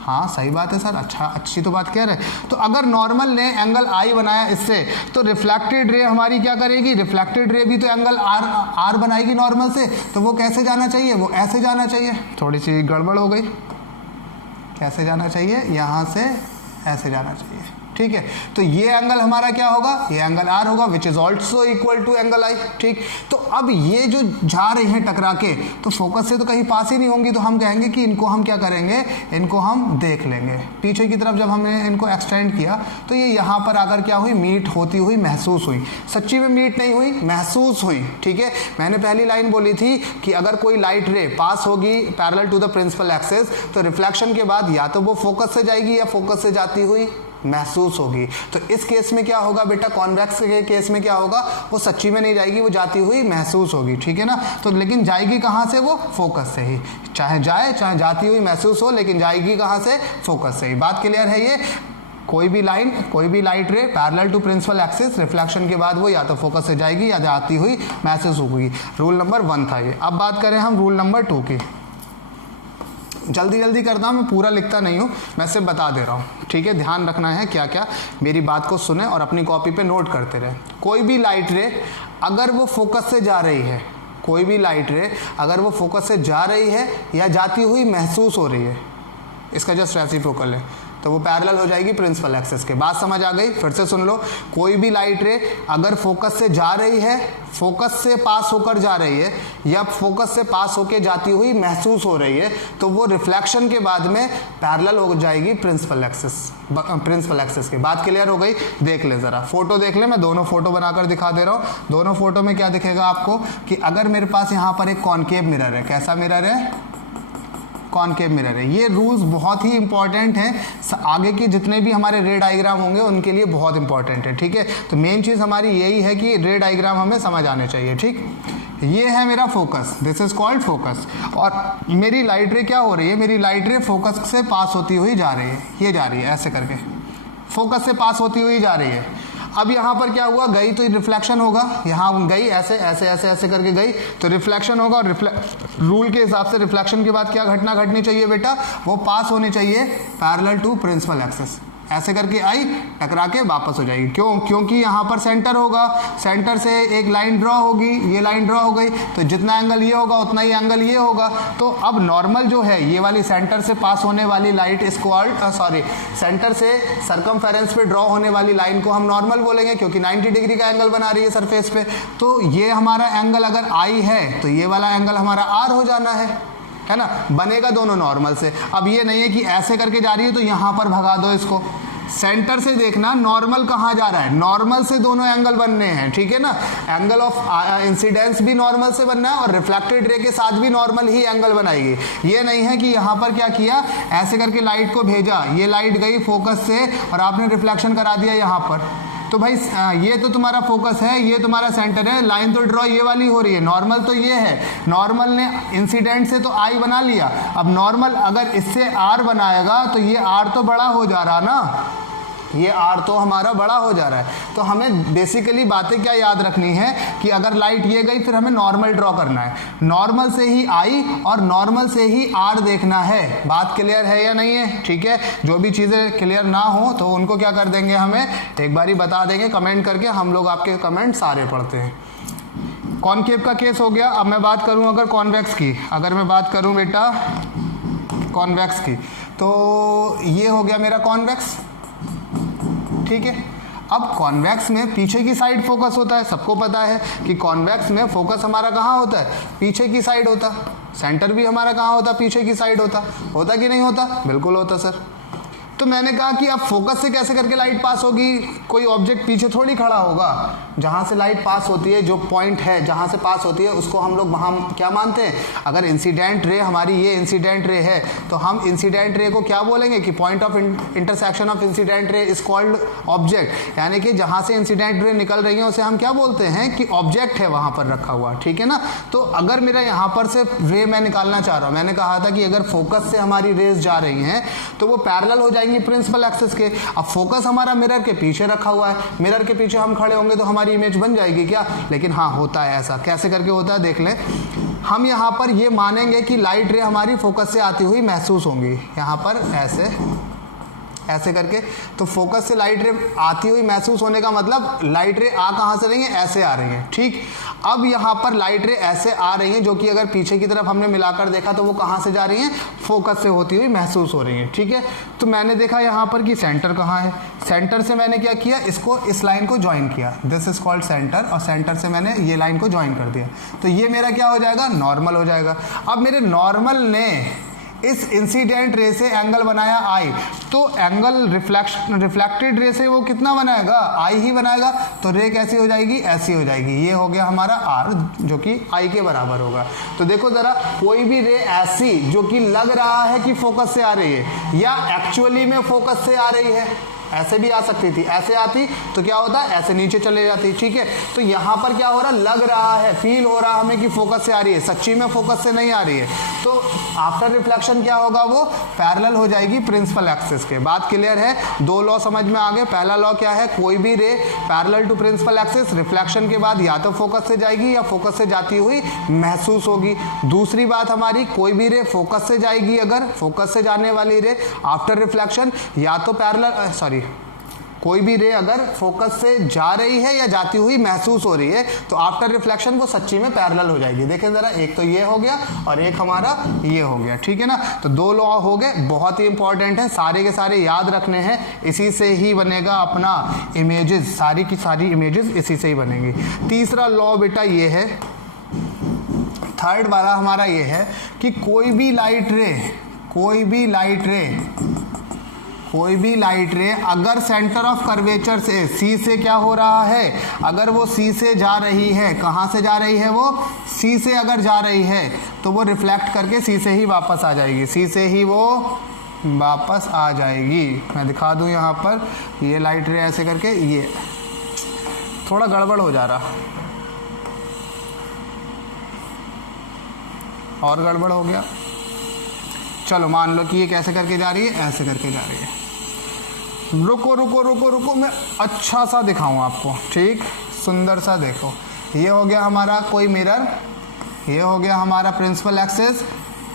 हाँ सही बात है सर, अच्छा, अच्छी तो बात कह रहे हैं। तो अगर नॉर्मल ने एंगल आई बनाया इससे, तो रिफ्लेक्टेड रे हमारी क्या करेगी, रिफ्लेक्टेड रे भी तो एंगल आर बनाएगी नॉर्मल से। तो वो कैसे जाना चाहिए, वो ऐसे जाना चाहिए। थोड़ी सी गड़बड़ हो गई, कैसे जाना चाहिए, यहाँ से ऐसे जाना चाहिए। ठीक है, तो ये एंगल हमारा क्या होगा, ये एंगल आर होगा, which is also equal to angle I. ठीक, तो अब ये जो जा रहे हैं टकरा के, तो फोकस से तो कहीं पास ही नहीं होंगी, तो हम कहेंगे कि इनको हम क्या करेंगे, इनको हम देख लेंगे। पीछे की तरफ जब हमने इनको एक्सटेंड किया तो ये यहाँ पर आकर क्या हुई, मीट होती हुई महसूस हुई। सच्ची में मीट नहीं हुई, महसूस हुई। ठीक है, मैंने पहली लाइन बोली थी कि अगर कोई लाइट रे पास होगी parallel to the principal axis, तो रिफ्लेक्शन के बाद या तो वो फोकस से जाएगी या फोकस से जाती हुई महसूस होगी। तो इस केस में क्या होगा बेटा, कॉन्वेक्स के केस में क्या होगा, वो सच्ची में नहीं जाएगी, वो जाती हुई महसूस होगी। ठीक है ना, तो लेकिन जाएगी कहाँ से, वो फोकस से ही। चाहे जाए चाहे जाती हुई महसूस हो, लेकिन जाएगी कहाँ से, फोकस से ही। बात क्लियर है। ये कोई भी लाइन, कोई भी light ray parallel to principal axis, reflection के बाद वो या तो फोकस से जाएगी या जाती हुई महसूस होगी। रूल नंबर 1 था ये। अब बात करें हम रूल नंबर 2 की। जल्दी जल्दी करता हूँ, मैं पूरा लिखता नहीं हूँ, मैं सिर्फ बता दे रहा हूँ। ठीक है, ध्यान रखना है क्या क्या, मेरी बात को सुने और अपनी कॉपी पे नोट करते रहे। कोई भी लाइट रे अगर वो फोकस से जा रही है, कोई भी लाइट रे अगर वो फोकस से जा रही है या जाती हुई महसूस हो रही है, इसका जस्ट रेसिप्रोकल है, तो वो पैरेलल हो जाएगी प्रिंसिपल एक्सिस के। बात समझ आ गई, फिर से सुन लो। कोई भी लाइट रे अगर फोकस से जा रही है, फोकस से पास होकर जा रही है या फोकस से पास होकर जाती हुई महसूस हो रही है, तो वो रिफ्लेक्शन के बाद में पैरेलल हो जाएगी प्रिंसिपल एक्सिस के। बात क्लियर हो गई। देख ले जरा, फोटो देख ले, मैं दोनों फोटो बनाकर दिखा दे रहा हूँ। दोनों फोटो में क्या दिखेगा आपको कि अगर मेरे पास यहाँ पर एक कॉनकेव मिरर है, कैसा मिरर है, कॉनकेव मिरर है। ये रूल्स बहुत ही इंपॉर्टेंट हैं, आगे के जितने भी हमारे रे डायग्राम होंगे उनके लिए बहुत इंपॉर्टेंट है। ठीक है, तो मेन चीज़ हमारी यही है कि रे डायग्राम हमें समझ आने चाहिए। ठीक, ये है मेरा focus, this is called focus. और मेरी लाइट रे क्या हो रही है, मेरी लाइट रे फोकस से पास होती हुई जा रही है, ये जा रही है ऐसे करके, फोकस से पास होती हुई जा रही है। अब यहाँ पर क्या हुआ, गई तो रिफ्लेक्शन होगा, यहाँ गई ऐसे ऐसे ऐसे ऐसे करके गई तो रिफ्लेक्शन होगा। और रूल के हिसाब से रिफ्लेक्शन के बाद क्या घटना घटनी चाहिए बेटा, वो पास होनी चाहिए पैरेलल टू प्रिंसिपल एक्सिस। ऐसे करके आई, टकरा के वापस हो जाएगी। क्यों, क्योंकि यहाँ पर सेंटर होगा, सेंटर से एक लाइन ड्रॉ होगी, ये लाइन ड्रॉ हो गई, तो जितना एंगल ये होगा उतना ही एंगल ये होगा। तो अब नॉर्मल जो है, ये वाली सेंटर से पास होने वाली लाइट इज कॉल्ड सेंटर से सरकमफेरेंस पे ड्रॉ होने वाली लाइन को हम नॉर्मल बोलेंगे, क्योंकि 90 डिग्री का एंगल बना रही है सरफेस पे। तो ये हमारा एंगल अगर आई है तो ये वाला एंगल हमारा आर हो जाना है ना, बनेगा दोनों नॉर्मल से। अब ये नहीं है कि ऐसे करके जा रही है तो यहाँ पर भगा दो इसको, सेंटर से देखना नॉर्मल कहाँ जा रहा है, नॉर्मल से दोनों एंगल बनने हैं, ठीक है ना। एंगल ऑफ इंसिडेंस भी नॉर्मल से बनना है और रिफ्लेक्टेड रे के साथ भी नॉर्मल ही एंगल बनाएगी। ये नहीं है कि यहाँ पर क्या किया, ऐसे करके लाइट को भेजा, ये लाइट गई फोकस से और आपने रिफ्लेक्शन करा दिया यहाँ पर। तो भाई ये तो तुम्हारा फोकस है, ये तुम्हारा सेंटर है, लाइन तो ड्रॉ ये वाली हो रही है, नॉर्मल तो ये है, नॉर्मल ने इंसिडेंट से तो आई बना लिया। अब नॉर्मल अगर इससे आर बनाएगा तो ये आर तो बड़ा हो जा रहा ना, ये आर तो हमारा बड़ा हो जा रहा है। तो हमें बेसिकली बातें क्या याद रखनी है कि अगर लाइट ये गई फिर हमें नॉर्मल ड्रॉ करना है, नॉर्मल से ही आई और नॉर्मल से ही आर देखना है। बात क्लियर है या नहीं है? ठीक है, जो भी चीज़ें क्लियर ना हो तो उनको क्या कर देंगे, हमें एक बारी बता देंगे कमेंट करके, हम लोग आपके कमेंट सारे पढ़ते हैं। कॉनकेव का केस हो गया। अब मैं बात करूं अगर कॉन्वेक्स की, अगर मैं बात करूं बेटा कॉन्वेक्स की, तो ये हो गया मेरा कॉन्वेक्स, ठीक है। अब कॉन्वेक्स में पीछे की साइड फोकस होता है, सबको पता है कि कॉन्वेक्स में फोकस हमारा कहाँ होता है, पीछे की साइड होता। सेंटर भी हमारा कहाँ होता, पीछे की साइड होता कि नहीं होता? बिल्कुल होता सर। तो मैंने कहा कि अब फोकस से कैसे करके लाइट पास होगी, कोई ऑब्जेक्ट पीछे थोड़ी खड़ा होगा, जहाँ से लाइट पास होती है, जो पॉइंट है जहाँ से पास होती है उसको हम लोग वहाँ क्या मानते हैं, अगर इंसिडेंट रे हमारी ये इंसिडेंट रे है तो हम इंसिडेंट रे को क्या बोलेंगे कि point of intersection of incident ray is called object, यानी कि जहाँ से इंसिडेंट रे निकल रही है उसे हम क्या बोलते हैं कि ऑब्जेक्ट है वहाँ पर रखा हुआ, ठीक है ना। तो अगर मेरा यहाँ पर से रे मैं निकालना चाह रहा हूँ, मैंने कहा था कि अगर फोकस से हमारी रेज जा रही हैं तो वो पैरेलल हो जाएंगी प्रिंसिपल एक्सिस के। अब फोकस हमारा मिरर के पीछे रखा हुआ है, मिरर के पीछे हम खड़े होंगे तो हमारी इमेज बन जाएगी क्या? लेकिन हाँ, होता है ऐसा। कैसे करके होता है देख लें। हम यहाँ पर ये मानेंगे कि लाइट रे हमारी फोकस से आती हुई महसूस होंगी, यहाँ पर ऐसे करके। तो फोकस से लाइट रे आती हुई महसूस होने का मतलब लाइट रे आ कहाँ से रही है, ऐसे आ रही है, ठीक। अब यहाँ पर लाइट रे ऐसे आ रही हैं, जो कि अगर पीछे की तरफ हमने मिलाकर देखा तो वो कहाँ से जा रही हैं, फोकस से होती हुई महसूस हो रही हैं, ठीक है। तो मैंने देखा यहाँ पर कि सेंटर कहाँ है, सेंटर से मैंने क्या किया, इसको इस लाइन को ज्वाइन किया, दिस इज कॉल्ड सेंटर, और सेंटर से मैंने ये लाइन को ज्वाइन कर दिया, तो ये मेरा क्या हो जाएगा, नॉर्मल हो जाएगा। अब मेरे नॉर्मल ने इस इंसिडेंट रे से एंगल बनाया आई, तो एंगल रिफ्लेक्टेड रे से वो कितना बनाएगा, आई ही बनाएगा, तो रे कैसी हो जाएगी, ऐसी हो जाएगी। ये हो गया हमारा आर, जो कि आई के बराबर होगा। तो देखो जरा, कोई भी रे ऐसी जो कि लग रहा है कि फोकस से आ रही है या एक्चुअली में फोकस से आ रही है, ऐसे भी आ सकती थी, ऐसे आती तो क्या होता, ऐसे नीचे चले जाती, ठीक है। तो यहाँ पर क्या हो रहा, लग रहा है, फील हो रहा हमें कि फोकस से आ रही है, सच्ची में फोकस से नहीं आ रही है। तो आफ्टर रिफ्लेक्शन क्या होगा, वो पैरेलल हो जाएगी प्रिंसिपल एक्सिस के। बात क्लियर है? दो लॉ समझ में आ गए। पहला लॉ क्या है, कोई भी ray parallel to principal axis reflection के बाद या तो फोकस से जाएगी या फोकस से जाती हुई महसूस होगी। दूसरी बात हमारी, कोई भी रे फोकस से जाएगी, अगर फोकस से जाने वाली रे आफ्टर रिफ्लेक्शन या तो पैरेलल कोई भी रे अगर फोकस से जा रही है या जाती हुई महसूस हो रही है तो आफ्टर रिफ्लेक्शन वो सच्ची में पैरेलल हो जाएगी। देखें जरा, एक तो ये हो गया और एक हमारा ये हो गया, ठीक है ना। तो दो लॉ हो गए, बहुत ही इंपॉर्टेंट है, सारे के सारे याद रखने हैं, इसी से ही बनेगा अपना इमेजेस, सारी की सारी इमेजेस इसी से ही बनेंगी। तीसरा लॉ बेटा ये है, थर्ड वाला हमारा ये है कि कोई भी लाइट रे अगर सेंटर ऑफ कर्वेचर से सी से क्या हो रहा है, अगर वो सी से जा रही है, कहाँ से जा रही है, वो सी से अगर जा रही है तो वो रिफ्लेक्ट करके सी से ही वापस आ जाएगी, सी से ही वो वापस आ जाएगी। मैं दिखा दूँ यहाँ पर, ये लाइट रे ऐसे करके, ये थोड़ा गड़बड़ हो जा रहा और गड़बड़ हो गया। चलो मान लो कि ये कैसे करके जा रही है, ऐसे करके जा रही है। रुको रुको रुको रुको, मैं अच्छा सा दिखाऊं आपको, ठीक, सुंदर सा देखो। ये हो गया हमारा कोई मिरर, ये हो गया हमारा प्रिंसिपल एक्सिस,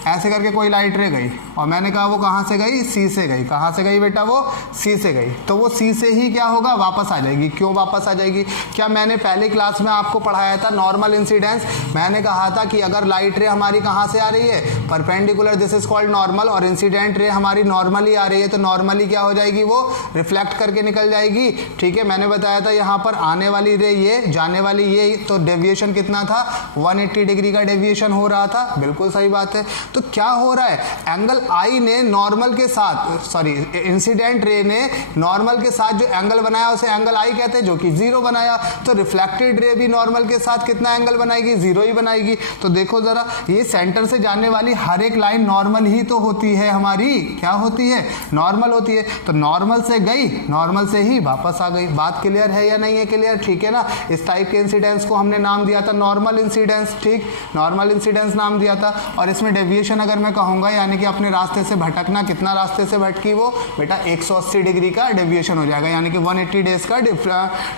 ऐसे करके कोई लाइट रे गई और मैंने कहा वो कहाँ से गई, सी से गई। कहाँ से गई बेटा, वो सी से गई, तो वो सी से ही क्या होगा, वापस आ जाएगी। क्यों वापस आ जाएगी, क्या मैंने पहली क्लास में आपको पढ़ाया था नॉर्मल इंसिडेंस, मैंने कहा था कि अगर लाइट रे हमारी कहाँ से आ रही है, perpendicular, this is called normal, और इंसिडेंट रे हमारी नॉर्मली आ रही है, तो नॉर्मली क्या हो जाएगी, वो रिफ्लेक्ट करके निकल जाएगी, ठीक है। मैंने बताया था यहाँ पर आने वाली रे ये, जाने वाली ये, तो डेविएशन कितना था, 180 डिग्री का डेविएशन हो रहा था, बिल्कुल सही बात है। तो क्या हो रहा है, एंगल आई ने नॉर्मल के साथ, सॉरी इंसिडेंट रे ने नॉर्मल के साथ जो एंगल बनाया उसे एंगल आई कहते हैं, जो कि 0 बनाया। तो रिफ्लेक्टेड रे भी नॉर्मल के साथ कितना एंगल बनाएगी, 0 ही बनाएगी। तो देखो जरा, ये सेंटर से जाने वाली हर एक लाइन नॉर्मल ही तो होती है हमारी, क्या होती है, नॉर्मल होती है। तो नॉर्मल से गई, नॉर्मल से ही वापस आ गई। बात क्लियर है या नहीं है, क्लियर, ठीक है ना। इस टाइप के इंसिडेंस को हमने नाम दिया था नॉर्मल इंसिडेंस, ठीक, नॉर्मल इंसिडेंस नाम दिया था। और इसमें डेविएशन अगर मैं कहूँगा, यानी कि अपने रास्ते से भटकना, कितना रास्ते से भटकी वो बेटा, 180 डिग्री का डेविएशन हो जाएगा, यानी कि 180 डेज का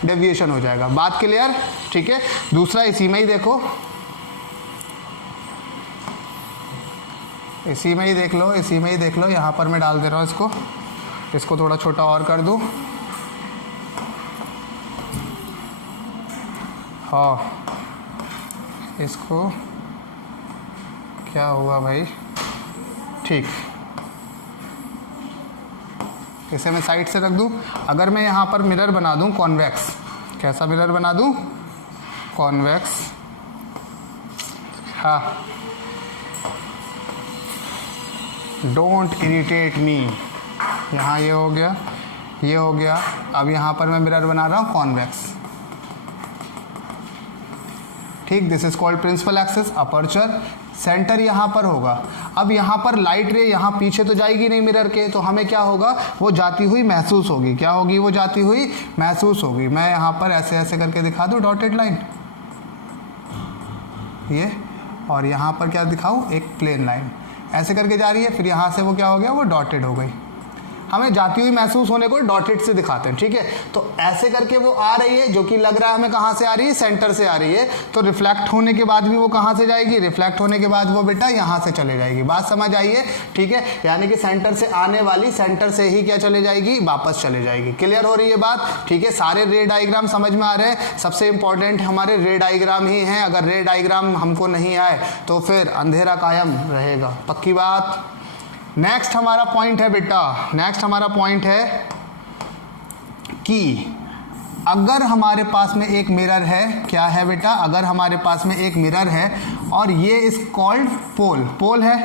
डेविएशन हो जाएगा। बात क्लियर, ठीक है। दूसरा इसी में ही देखो, इसी में ही देख लो, इसी में ही देख लो। यहाँ पर मैं डाल दे रहा हूँ इसको थोड़ा छोटा और कर दूँ। हाँ, इसको क्या हुआ भाई, ठीक, इसे मैं साइड से रख दूँ। अगर मैं यहाँ पर मिरर बना दूँ कॉन्वेक्स, कैसा मिरर बना दूँ, कॉन्वेक्स, हाँ, डोंट इरिटेट मी, यहाँ ये हो गया, ये हो गया। अब यहाँ पर मैं मिरर बना रहा हूँ कॉन्वेक्स, ठीक, this is called principal axis, aperture, centre यहाँ पर होगा। अब यहाँ पर लाइट रे यहाँ पीछे तो जाएगी नहीं मिरर के, तो हमें क्या होगा, वो जाती हुई महसूस होगी। क्या होगी, वो जाती हुई महसूस होगी। मैं यहाँ पर ऐसे ऐसे करके दिखा दूँ डॉटेड लाइन, ये, और यहाँ पर क्या दिखाऊँ, एक प्लेन लाइन ऐसे करके जा रही है, फिर यहाँ से वो क्या हो गया, वो डॉटेड हो गई। हमें जाती हुई महसूस होने को डॉटेड से दिखाते हैं, ठीक है। तो ऐसे करके वो आ रही है, जो कि लग रहा है हमें कहाँ से आ रही है, सेंटर से आ रही है। तो रिफ्लेक्ट होने के बाद भी वो कहाँ से जाएगी, रिफ्लेक्ट होने के बाद वो बेटा यहाँ से चले जाएगी। बात समझ आई है, ठीक है। यानी कि सेंटर से आने वाली सेंटर से ही क्या चले जाएगी, वापस चले जाएगी। क्लियर हो रही है बात, ठीक है। सारे रे डायग्राम समझ में आ रहे हैं। सबसे इंपॉर्टेंट हमारे रे डायग्राम ही हैं। अगर रे डायग्राम हमको नहीं आए तो फिर अंधेरा कायम रहेगा, पक्की बात। नेक्स्ट हमारा पॉइंट है बेटा, नेक्स्ट हमारा पॉइंट है कि अगर हमारे पास में एक मिरर है, क्या है बेटा, अगर हमारे पास में एक मिरर है और ये इस कॉल्ड पोल, पोल है,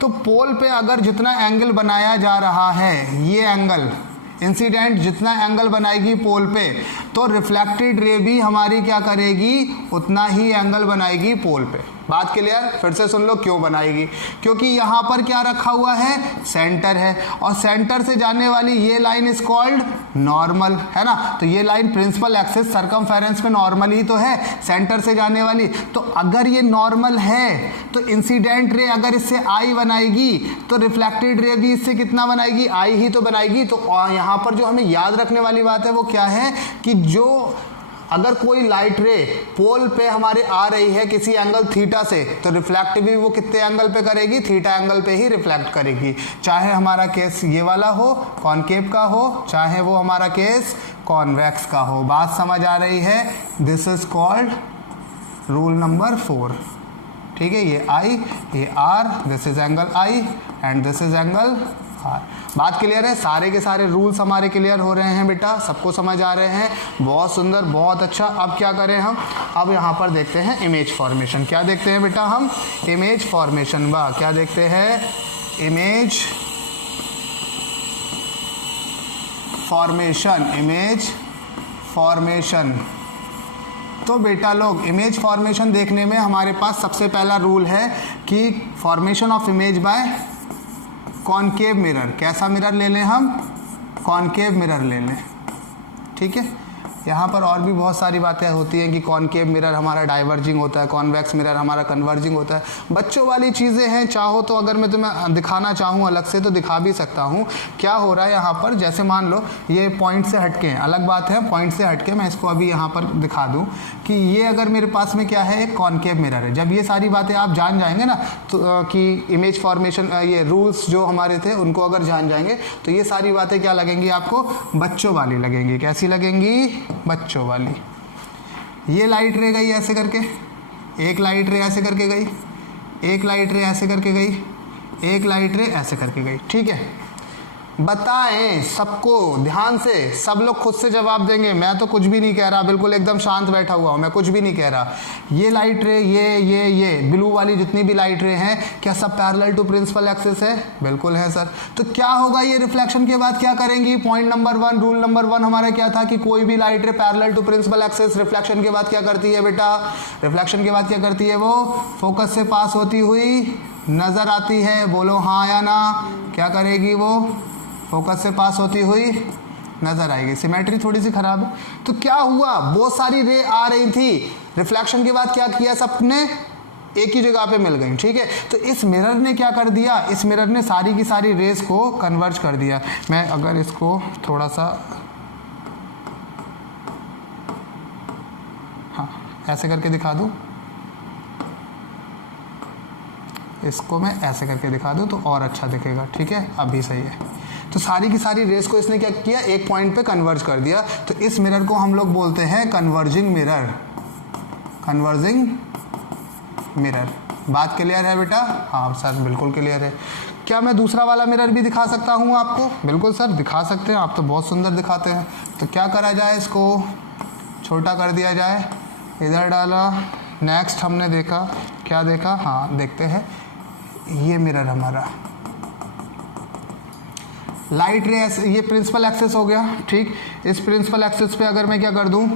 तो पोल पे अगर जितना एंगल बनाया जा रहा है, ये एंगल, इंसिडेंट जितना एंगल बनाएगी पोल पे, तो रिफ्लेक्टेड रे भी हमारी क्या करेगी, उतना ही एंगल बनाएगी पोल पे। बात क्लियर, फिर से सुन लो क्यों बनाएगी, क्योंकि यहाँ पर क्या रखा हुआ है, सेंटर है, और सेंटर से जाने वाली ये लाइन इज कॉल्ड नॉर्मल, है ना। तो ये लाइन प्रिंसिपल एक्सिस सर्कमफेरेंस पे नॉर्मल ही तो है, सेंटर से जाने वाली। तो अगर ये नॉर्मल है तो इंसिडेंट रे अगर इससे आई बनाएगी तो रिफ्लेक्टेड रे भी इससे कितना बनाएगी, आई ही तो बनाएगी। तो यहाँ पर जो हमें याद रखने वाली बात है वो क्या है कि जो अगर कोई लाइट रे पोल पे हमारे आ रही है किसी एंगल थीटा से, तो रिफ्लेक्ट भी वो कितने एंगल पे करेगी, थीटा एंगल पे ही रिफ्लेक्ट करेगी। चाहे हमारा केस ये वाला हो, कॉनकेव का हो, चाहे वो हमारा केस कॉन्वेक्स का हो। बात समझ आ रही है, this is called rule number 4, ठीक है। ये आई, ये R, this is angle I and this is angle R. बात क्लियर है, सारे के सारे रूल्स हमारे क्लियर हो रहे हैं बेटा, सबको समझ आ रहे हैं, बहुत सुंदर, बहुत अच्छा। अब क्या करें हम, अब यहाँ पर देखते हैं इमेज फॉर्मेशन। क्या देखते हैं बेटा हम, इमेज फॉर्मेशन। वाह, क्या देखते हैं, इमेज फॉर्मेशन, इमेज फॉर्मेशन। तो बेटा लोग, इमेज फॉर्मेशन देखने में हमारे पास सबसे पहला रूल है कि formation of image by concave mirror. कैसा मिरर ले लें हम, कॉनकेव मिरर ले लें, ठीक है। यहाँ पर और भी बहुत सारी बातें होती हैं कि कॉनकेव मिरर हमारा डाइवर्जिंग होता है, कॉन्वेक्स मिरर हमारा कन्वर्जिंग होता है। बच्चों वाली चीज़ें हैं, चाहो तो अगर मैं तुम्हें दिखाना चाहूँ अलग से तो दिखा भी सकता हूँ। क्या हो रहा है यहाँ पर, जैसे मान लो ये पॉइंट से हटके हैं, अलग बात है, पॉइंट से हटके मैं इसको अभी यहाँ पर दिखा दूँ कि ये अगर मेरे पास में क्या है, एक कॉनकेव मिरर है। जब ये सारी बातें आप जान जाएंगे ना, तो कि इमेज फॉर्मेशन, ये रूल्स जो हमारे थे उनको अगर जान जाएंगे तो ये सारी बातें क्या लगेंगी आपको, बच्चों वाली लगेंगी। कैसी लगेंगी, बच्चों वाली। ये लाइट रे गई ऐसे करके, एक लाइट रे ऐसे करके गई, एक लाइट रे ऐसे करके गई, एक लाइट रे ऐसे करके गई, ठीक है। बताएं सबको, ध्यान से, सब लोग खुद से जवाब देंगे, मैं तो कुछ भी नहीं कह रहा, बिल्कुल एकदम शांत बैठा हुआ हूं, मैं कुछ भी नहीं कह रहा। ये लाइट रे, ये ब्लू वाली जितनी भी लाइट रे हैं, क्या सब पैरेलल टू प्रिंसिपल एक्सिस है? बिल्कुल है सर। तो क्या होगा, ये रिफ्लेक्शन के बाद क्या करेंगी? पॉइंट नंबर 1, रूल नंबर 1 हमारा क्या था कि कोई भी light ray parallel to principal axis reflection के बाद क्या करती है बेटा? रिफ्लेक्शन के बाद क्या करती है? वो फोकस से पास होती हुई नजर आती है। बोलो हाँ या ना। क्या करेगी वो? फोकस से पास होती हुई नजर आएगी। सिमेट्री थोड़ी सी खराब है। तो क्या हुआ, बहुत सारी रे आ रही थी, रिफ्लेक्शन के बाद क्या किया, सबने एक ही जगह पे मिल गई, ठीक है। तो इस मिरर ने क्या कर दिया, इस मिरर ने सारी की सारी रेस को कन्वर्ज कर दिया। मैं अगर इसको थोड़ा सा, हाँ ऐसे करके दिखा दूं, इसको मैं ऐसे करके दिखा दूं तो और अच्छा दिखेगा, ठीक है, अभी सही है। तो सारी की सारी रेस को इसने क्या किया, एक पॉइंट पे कन्वर्ज कर दिया। तो इस मिरर को हम लोग बोलते हैं कन्वर्जिंग मिरर। Converging mirror. बात क्लियर है बेटा? हाँ सर बिल्कुल क्लियर है। क्या मैं दूसरा वाला मिरर भी दिखा सकता हूँ आपको? बिल्कुल सर दिखा सकते हैं, आप तो बहुत सुंदर दिखाते हैं। तो क्या करा जाए, इसको छोटा कर दिया जाए, इधर डाला। नेक्स्ट हमने देखा, क्या देखा, हाँ देखते हैं, ये मिरर हमारा लाइट रे, ये प्रिंसिपल एक्सिस हो गया, ठीक। इस प्रिंसिपल एक्सिस पे अगर मैं क्या कर दूं,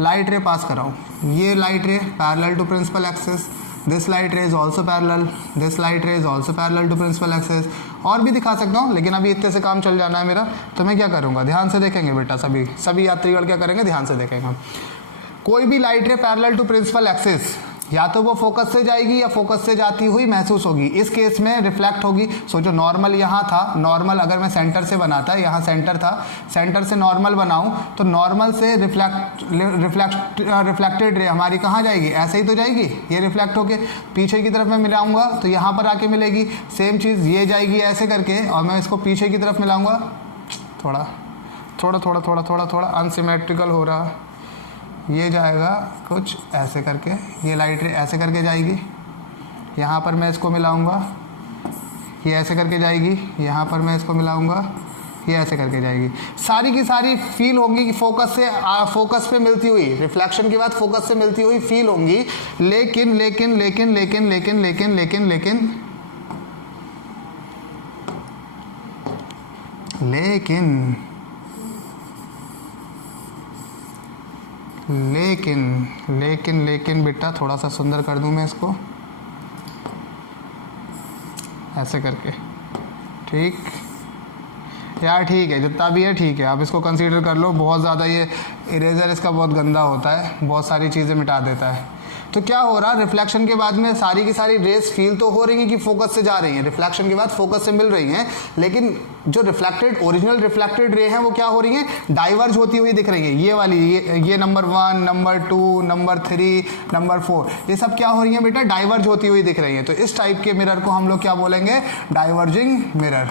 लाइट रे पास कराऊं। ये light ray parallel to principal axis, this light ray is also parallel, this light ray is also parallel to principal axis. और भी दिखा सकता हूँ, लेकिन अभी इतने से काम चल जाना है मेरा। तो मैं क्या करूँगा, ध्यान से देखेंगे बेटा, सभी यात्रीगण क्या करेंगे, ध्यान से देखेंगे। कोई भी light ray parallel to principal axis, या तो वो फोकस से जाएगी या फोकस से जाती हुई महसूस होगी। इस केस में रिफ्लेक्ट होगी। सोचो नॉर्मल यहाँ था, नॉर्मल अगर मैं सेंटर से बनाता, यहाँ सेंटर था, सेंटर से नॉर्मल बनाऊं तो नॉर्मल से रिफ्लेक्टेड रे हमारी कहाँ जाएगी, ऐसे ही तो जाएगी, ये रिफ्लेक्ट होके पीछे की तरफ मैं मिलाऊंगा तो यहाँ पर आके मिलेगी। सेम चीज़ ये जाएगी ऐसे करके, और मैं इसको पीछे की तरफ मिलाऊंगा, थोड़ा अनसिमेट्रिकल हो रहा, ये जाएगा कुछ ऐसे करके, ये लाइट रे ऐसे करके जाएगी, यहाँ पर मैं इसको मिलाऊंगा, ये ऐसे करके जाएगी, यहाँ पर मैं इसको मिलाऊंगा, ये ऐसे करके जाएगी। सारी की सारी फील होंगी कि फोकस पे मिलती हुई, रिफ्लेक्शन के बाद फोकस से मिलती हुई फील होंगी। लेकिन बेटा थोड़ा सा सुंदर कर दूं मैं इसको ऐसे करके, ठीक यार, ठीक है, जितना भी है ठीक है, आप इसको कंसीडर कर लो। बहुत ज़्यादा ये इरेजर इसका बहुत गंदा होता है, बहुत सारी चीज़ें मिटा देता है। तो क्या हो रहा, रिफ्लेक्शन के बाद में सारी की सारी रेस फील तो हो रही हैं कि फोकस से जा रही हैं, रिफ्लेक्शन के बाद फोकस से मिल रही हैं, लेकिन जो ओरिजिनल रिफ्लेक्टेड रे हैं वो क्या हो रही हैं, डाइवर्ज होती हुई दिख रही हैं। ये वाली, ये नंबर 1, नंबर 2, नंबर 3, नंबर 4, ये सब क्या हो रही हैं बेटा, डाइवर्ज होती हुई दिख रही हैं। तो इस टाइप के मिरर को हम लोग क्या बोलेंगे, डाइवर्जिंग मिरर,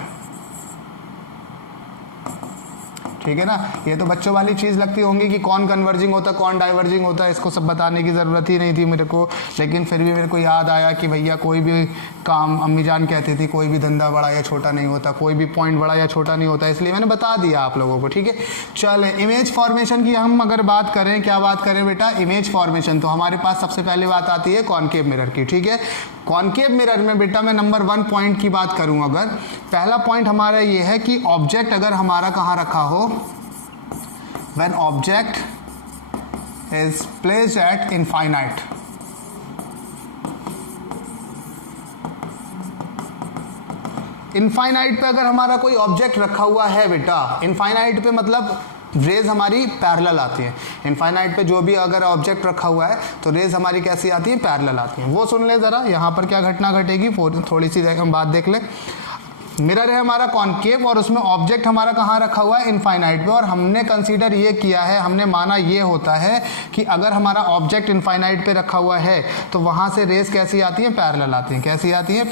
ठीक है ना। ये तो बच्चों वाली चीज़ लगती होंगी कि कौन कन्वर्जिंग होता है कौन डाइवर्जिंग होता है, इसको सब बताने की ज़रूरत ही नहीं थी मेरे को, लेकिन फिर भी मेरे को याद आया कि भैया कोई भी काम, अम्मी जान कहती थी कोई भी धंधा बड़ा या छोटा नहीं होता, कोई भी पॉइंट बड़ा या छोटा नहीं होता, इसलिए मैंने बता दिया आप लोगों को, ठीक है। चले, इमेज फॉर्मेशन की हम अगर बात करें, क्या बात करें बेटा, इमेज फॉर्मेशन, तो हमारे पास सबसे पहले बात आती है कॉनकेव मिरर की, ठीक है। कॉनकेव मिरर में बेटा मैं नंबर 1 पॉइंट की बात करूं, अगर पहला पॉइंट हमारा ये है कि ऑब्जेक्ट अगर हमारा कहाँ रखा हो, when object is placed at infinite, infinite पे अगर हमारा कोई ऑब्जेक्ट रखा हुआ है बेटा, इनफाइनाइट पे मतलब रेज हमारी पैरेलल आती है। इनफाइनाइट पे जो भी अगर ऑब्जेक्ट रखा हुआ है तो रेज हमारी कैसी आती है, पैरेलल आती है। वो सुन ले ज़रा, यहाँ पर क्या घटना घटेगी, थोड़ी सी बात देख ले। मिरर है हमारा कॉनकेव और उसमें ऑब्जेक्ट हमारा कहाँ रखा हुआ है, इनफाइनाइट पे, और हमने कंसीडर ये किया है, हमने माना ये होता है कि अगर हमारा ऑब्जेक्ट इनफाइनाइट पे रखा हुआ है तो वहाँ से रेज कैसी आती हैं, पैरेलल आती हैं। कैसी आती हैं,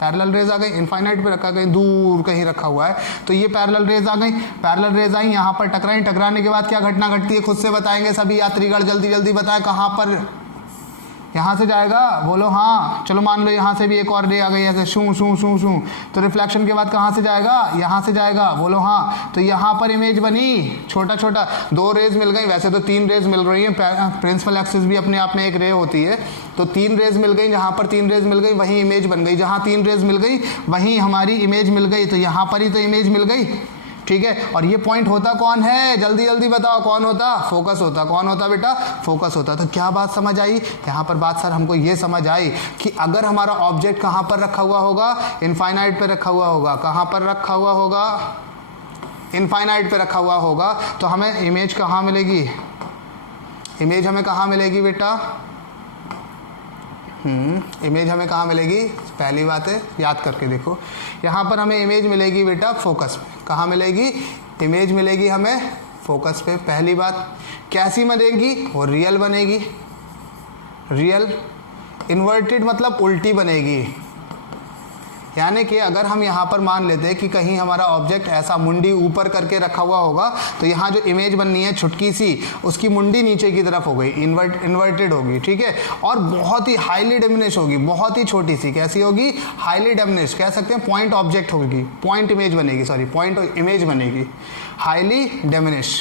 पैरेलल रेज आ गई। इनफाइनाइट पे रखा, कहीं दूर कहीं रखा हुआ है तो ये पैरेलल रेज आ गई, पैरेलल रेज आई, यहाँ पर टकराई, टकराने के बाद क्या घटना घटती है खुद से बताएंगे सभी यात्रीगण, जल्दी जल्दी बताएं कहाँ पर यहाँ से जाएगा, बोलो हाँ। चलो मान लो यहाँ से भी एक और रे आ गई ऐसे शू शू शू शू, तो रिफ्लेक्शन के बाद कहाँ से जाएगा, यहाँ से जाएगा, बोलो हाँ। तो यहाँ पर इमेज बनी, छोटा छोटा 2 रेज मिल गई, वैसे तो 3 रेज मिल रही हैं, प्रिंसिपल एक्सिस भी अपने आप में एक रे होती है, तो 3 रेज मिल गई, जहाँ पर 3 रेज मिल गई वहीं इमेज बन गई, जहाँ 3 रेज मिल गई वहीं हमारी इमेज मिल गई, तो यहाँ पर ही तो इमेज मिल गई, ठीक है। और ये पॉइंट होता कौन है, जल्दी जल्दी बताओ कौन होता, फोकस होता। कौन होता बेटा, फोकस होता। तो क्या बात समझ आई यहाँ पर, बात सर हमको ये समझ आई कि अगर हमारा ऑब्जेक्ट कहाँ पर रखा हुआ होगा, इनफाइनाइट पे रखा हुआ होगा, कहाँ पर रखा हुआ होगा, इनफाइनाइट पे रखा हुआ होगा, तो हमें इमेज कहाँ मिलेगी, इमेज हमें कहाँ मिलेगी बेटा, इमेज हमें कहाँ मिलेगी, पहली बात है याद करके देखो, यहाँ पर हमें इमेज मिलेगी बेटा फोकस पे। कहाँ मिलेगी, इमेज मिलेगी हमें फोकस पे। पहली बात कैसी बनेगी, वो रियल बनेगी, रियल। इन्वर्टेड मतलब उल्टी बनेगी, यानी कि अगर हम यहाँ पर मान लेते हैं कि कहीं हमारा ऑब्जेक्ट ऐसा मुंडी ऊपर करके रखा हुआ होगा, तो यहाँ जो इमेज बननी है छुटकी सी, उसकी मुंडी नीचे की तरफ हो गई, इन्वर्टेड होगी, ठीक है। और बहुत ही हाईली डिमिनिश होगी, बहुत ही छोटी सी, कैसी होगी, हाईली डिमिनिश, कह सकते हैं पॉइंट ऑब्जेक्ट होगी, पॉइंट इमेज बनेगी, सॉरी पॉइंट इमेज बनेगी, हाईली डिमिनिश।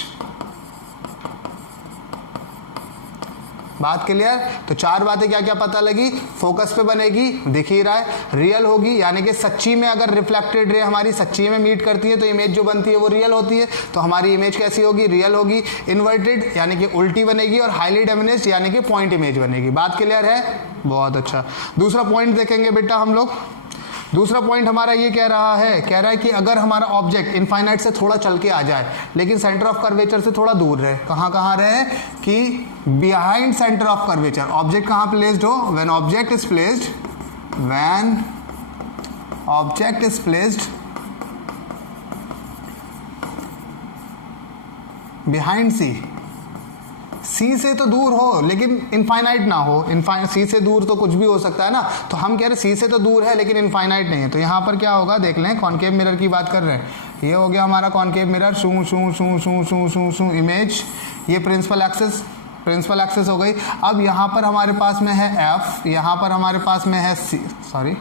बात क्लियर। तो 4 बातें क्या क्या पता लगी, फोकस पे बनेगी, दिख ही रहा है, रियल होगी, यानी कि सच्ची में अगर रिफ्लेक्टेड रे हमारी सच्ची में मीट करती है तो इमेज जो बनती है वो रियल होती है, तो हमारी इमेज कैसी होगी, रियल होगी। इन्वर्टेड यानी कि उल्टी बनेगी, और हाईली डिमिनिश्ड यानी कि पॉइंट इमेज बनेगी। बात क्लियर है, बहुत अच्छा। दूसरा पॉइंट देखेंगे बेटा हम लोग। दूसरा पॉइंट हमारा ये कह रहा है कि अगर हमारा ऑब्जेक्ट इनफाइनाइट से थोड़ा चल के आ जाए, लेकिन सेंटर ऑफ कर्वेचर से थोड़ा दूर रहे, कहाँ रहे, कि behind centre of curvature. Object कहाँ प्लेस्ड हो, when object is placed behind C से तो दूर हो लेकिन इनफाइनाइट ना हो। सी से दूर तो कुछ भी हो सकता है ना, तो हम कह रहे सी से तो दूर है लेकिन इनफाइनाइट नहीं है। तो यहाँ पर क्या होगा देख लें, कॉनकेव मिरर की बात कर रहे हैं, ये हो गया हमारा कॉनकेव मिरर, शू शू शू शू शू शू शू इमेज, ये प्रिंसिपल एक्सिस हो गई। अब यहाँ पर हमारे पास में है एफ, यहाँ पर हमारे पास में है C, sorry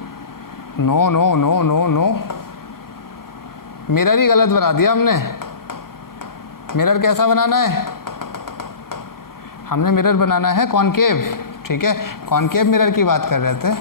no no no no no, mirror ही गलत बना दिया हमने। मिरर कैसा बनाना है, हमने मिरर बनाना है कॉनकेव, ठीक है, कॉनकेव मिरर की बात कर रहे थे।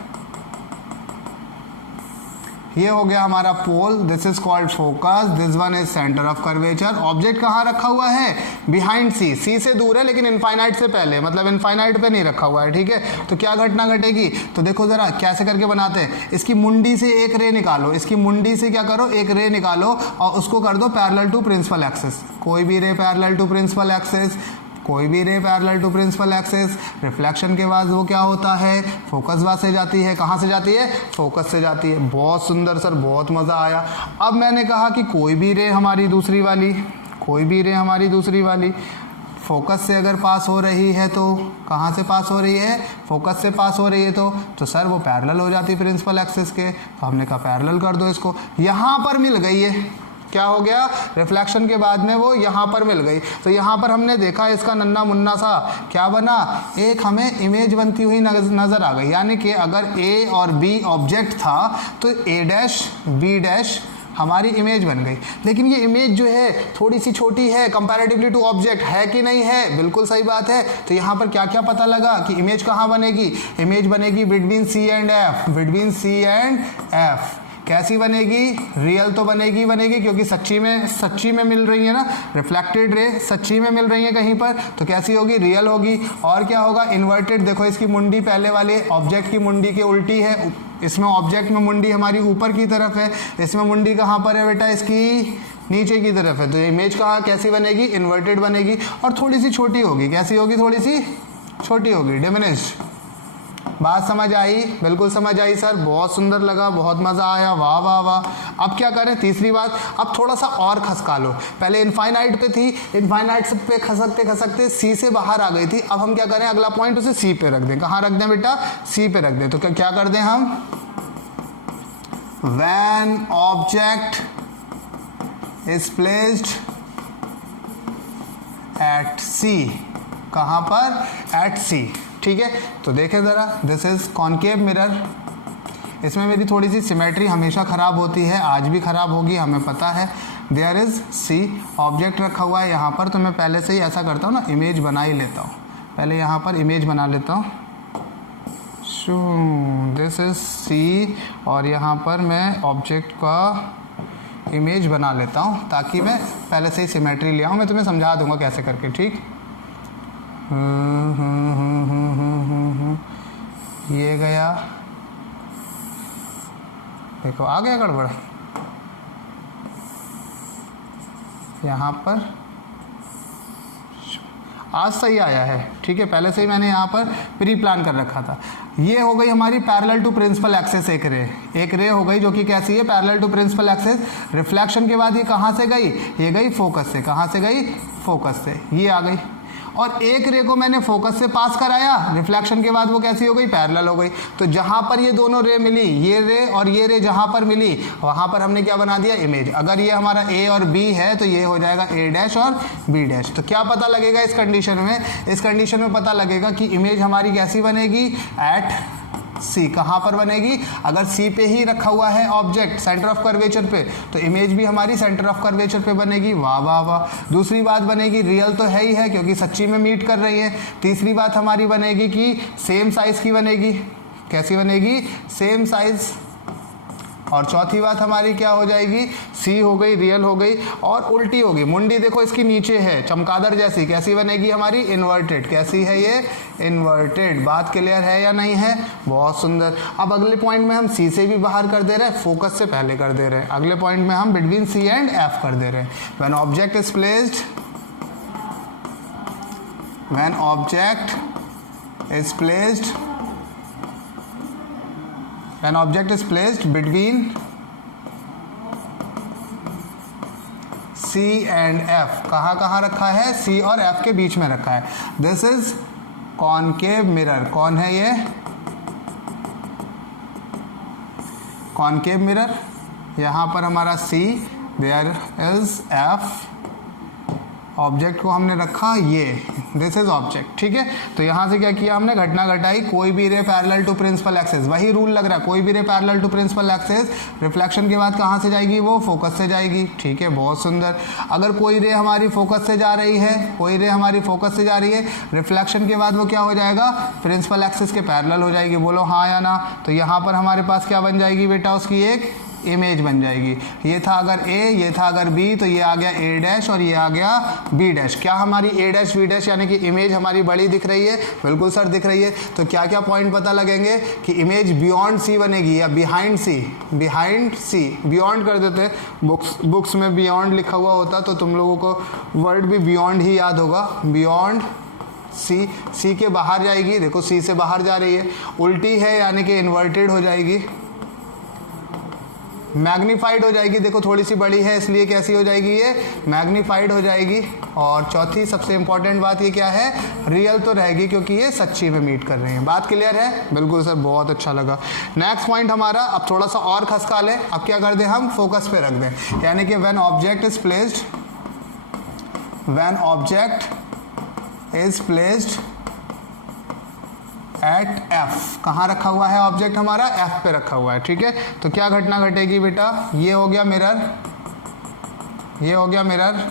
ये हो गया हमारा pole, this is called focus, this one is centre of curvature. Object कहाँ रखा हुआ है, बिहाइंड सी से दूर है लेकिन इनफाइनाइट से पहले, मतलब इनफाइनाइट पे नहीं रखा हुआ है, ठीक है। तो क्या घटना घटेगी, तो देखो जरा कैसे करके बनाते हैं। इसकी मुंडी से एक रे निकालो, इसकी मुंडी से क्या करो, एक रे निकालो और उसको कर दो पैरेलल टू प्रिंसिपल एक्सिस। कोई भी ray parallel to principal axis, कोई भी ray parallel to principal axis. Reflection के बाद वो क्या होता है, फोकस बाद से जाती है। कहाँ से जाती है, फोकस से जाती है। बहुत सुंदर सर, बहुत मज़ा आया। अब मैंने कहा कि कोई भी रे हमारी दूसरी वाली फोकस से अगर पास हो रही है, तो कहाँ से पास हो रही है, फोकस से पास हो रही है, तो सर वो पैरेलल हो जाती है प्रिंसिपल एक्सिस के। तो हमने कहा पैरेलल कर दो इसको, यहाँ पर मिल गई है। क्या हो गया, रिफ्लेक्शन के बाद में वो यहाँ पर मिल गई। तो यहाँ पर हमने देखा इसका नन्ना मुन्ना सा क्या बना, एक हमें इमेज बनती हुई नज़र आ गई। यानी कि अगर ए और बी ऑब्जेक्ट था तो ए डैश बी डैश हमारी इमेज बन गई। लेकिन ये इमेज जो है थोड़ी सी छोटी है कंपैरेटिवली टू ऑब्जेक्ट, है कि नहीं है, बिल्कुल सही बात है। तो यहाँ पर क्या क्या पता लगा कि इमेज कहाँ बनेगी, इमेज बनेगी बिटवीन सी एंड एफ। कैसी बनेगी, रियल तो बनेगी क्योंकि सच्ची में मिल रही है ना, रिफ्लेक्टेड रे सच्ची में मिल रही है कहीं पर, तो कैसी होगी, रियल होगी। और क्या होगा, इन्वर्टेड। देखो इसकी मुंडी पहले वाले ऑब्जेक्ट की मुंडी के उल्टी है, इसमें ऑब्जेक्ट में मुंडी हमारी ऊपर की तरफ है, इसमें मुंडी कहाँ पर है बेटा, इसकी नीचे की तरफ है। तो इमेज कहाँ कैसी बनेगी, इन्वर्टेड बनेगी और थोड़ी सी छोटी होगी। कैसी होगी, थोड़ी सी छोटी होगी, डिमिनिश्ड। बात समझ आई, बिल्कुल समझ आई सर, बहुत सुंदर लगा, बहुत मज़ा आया, वाह वाह वाह। अब क्या करें, तीसरी बात, अब थोड़ा सा और खसका लो। पहले इनफाइनाइट पे थी, इनफाइनाइट पे खसकते सी से बाहर आ गई थी। अब हम क्या करें, अगला पॉइंट उसे सी पे रख दें। कहाँ रख दें बेटा, सी पे रख दें। तो क्या कर दें हम, when object is placed at C, कहाँ पर, एट सी। ठीक है, तो देखें ज़रा, दिस इज़ कॉनकेव मिरर। इसमें मेरी थोड़ी सी सिमेट्री हमेशा ख़राब होती है, आज भी ख़राब होगी, हमें पता है। देयर इज़ सी, ऑब्जेक्ट रखा हुआ है यहाँ पर, तो मैं पहले से ही ऐसा करता हूँ ना, इमेज बना ही लेता हूँ। पहले यहाँ पर इमेज बना लेता हूँ, दिस इज़ सी, और यहाँ पर मैं ऑब्जेक्ट का इमेज बना लेता हूँ ताकि मैं पहले से ही सिमेट्री ले आऊँ। मैं तुम्हें समझा दूँगा कैसे करके, ठीक। ये गया, देखो आ गया गड़बड़ यहाँ पर, आज सही आया है, ठीक है। पहले से ही मैंने यहाँ पर प्री प्लान कर रखा था। ये हो गई हमारी पैरेलल टू प्रिंसिपल एक्सिस एक रे हो गई, जो कि कैसी है, parallel to principal axis. Reflection के बाद ये कहाँ से गई, ये गई फोकस से। कहाँ से गई, फोकस से, ये आ गई। और एक रे को मैंने फोकस से पास कराया, रिफ्लेक्शन के बाद वो कैसी हो गई, पैरेलल हो गई। तो जहाँ पर ये दोनों रे मिली, ये रे और ये रे जहाँ पर मिली, वहाँ पर हमने क्या बना दिया, इमेज। अगर ये हमारा ए और बी है तो ये हो जाएगा ए डैश और बी डैश। तो क्या पता लगेगा इस कंडीशन में, इस कंडीशन में पता लगेगा कि इमेज हमारी कैसी बनेगी, एट सी। कहाँ पर बनेगी, अगर सी पे ही रखा हुआ है ऑब्जेक्ट सेंटर ऑफ कर्वेचर पे, तो इमेज भी हमारी सेंटर ऑफ कर्वेचर पे बनेगी। वाह वाह वाह। दूसरी बात बनेगी, रियल तो है ही है क्योंकि सच्ची में मीट कर रही है। तीसरी बात हमारी बनेगी कि सेम साइज की बनेगी। कैसी बनेगी, सेम साइज। और चौथी बात हमारी क्या हो जाएगी, सी हो गई, रियल हो गई, और उल्टी होगी। मुंडी देखो इसकी नीचे है, चमगादड़ जैसी, कैसी बनेगी हमारी, इन्वर्टेड। कैसी है ये, इन्वर्टेड। बात क्लियर है या नहीं है, बहुत सुंदर। अब अगले पॉइंट में हम सी से भी बाहर कर दे रहे हैं, फोकस से पहले कर दे रहे हैं। अगले पॉइंट में हम बिटवीन सी एंड एफ कर दे रहे हैं। When object is placed, when object is placed, An object is placed between C and F, कहाँ कहाँ रखा है, C और F के बीच में रखा है। This is concave mirror। कौन है ये, concave mirror। यहाँ पर हमारा C, there is F, object को हमने रखा ये, दिस इज ऑब्जेक्ट, ठीक है। तो यहाँ से क्या किया हमने, घटना घटाई। कोई भी ray parallel to principal axis, वही रूल लग रहा है, कोई भी ray parallel to principal axis, reflection के बाद कहाँ से जाएगी, वो फोकस से जाएगी, ठीक है, बहुत सुंदर। अगर कोई रे हमारी फोकस से जा रही है, कोई रे हमारी फोकस से जा रही है, रिफ्लेक्शन के बाद वो क्या हो जाएगा, प्रिंसिपल एक्सिस के पैरेलल हो जाएगी। बोलो हाँ या ना। तो यहाँ पर हमारे पास क्या बन जाएगी बेटा, उसकी एक इमेज बन जाएगी। ये था अगर ए, ये था अगर बी, तो ये आ गया ए डैश और ये आ गया बी डैश। क्या हमारी ए डैश बी डैश यानी कि इमेज हमारी बड़ी दिख रही है, बिल्कुल सर दिख रही है। तो क्या क्या पॉइंट पता लगेंगे कि इमेज बियॉन्ड सी बनेगी या बिहाइंड सी, बिहाइंड सी। बियॉन्ड कर देते हैं, बुक्स में बियॉन्ड लिखा हुआ होता तो तुम लोगों को वर्ड भी बियॉन्ड ही याद होगा। बियॉन्ड सी, सी के बाहर जाएगी, देखो सी से बाहर जा रही है। उल्टी है यानी कि इन्वर्टेड हो जाएगी। मैग्नीफाइड हो जाएगी, देखो थोड़ी सी बड़ी है इसलिए कैसी हो जाएगी, ये मैग्नीफाइड हो जाएगी। और चौथी सबसे इंपॉर्टेंट बात ये क्या है, रियल तो रहेगी क्योंकि ये सच्ची में मीट कर रही है। बात क्लियर है, बिल्कुल सर, बहुत अच्छा लगा। नेक्स्ट पॉइंट हमारा अब थोड़ा सा और खसका लें। अब क्या कर दें, हम फोकस पे रख दें, यानी कि when object is placed, when object is placed eight F. कहाँ रखा हुआ है ऑब्जेक्ट हमारा, एफ पे रखा हुआ है, ठीक है। तो क्या घटना घटेगी बेटा, ये हो गया मिरर, ये हो गया मिरर,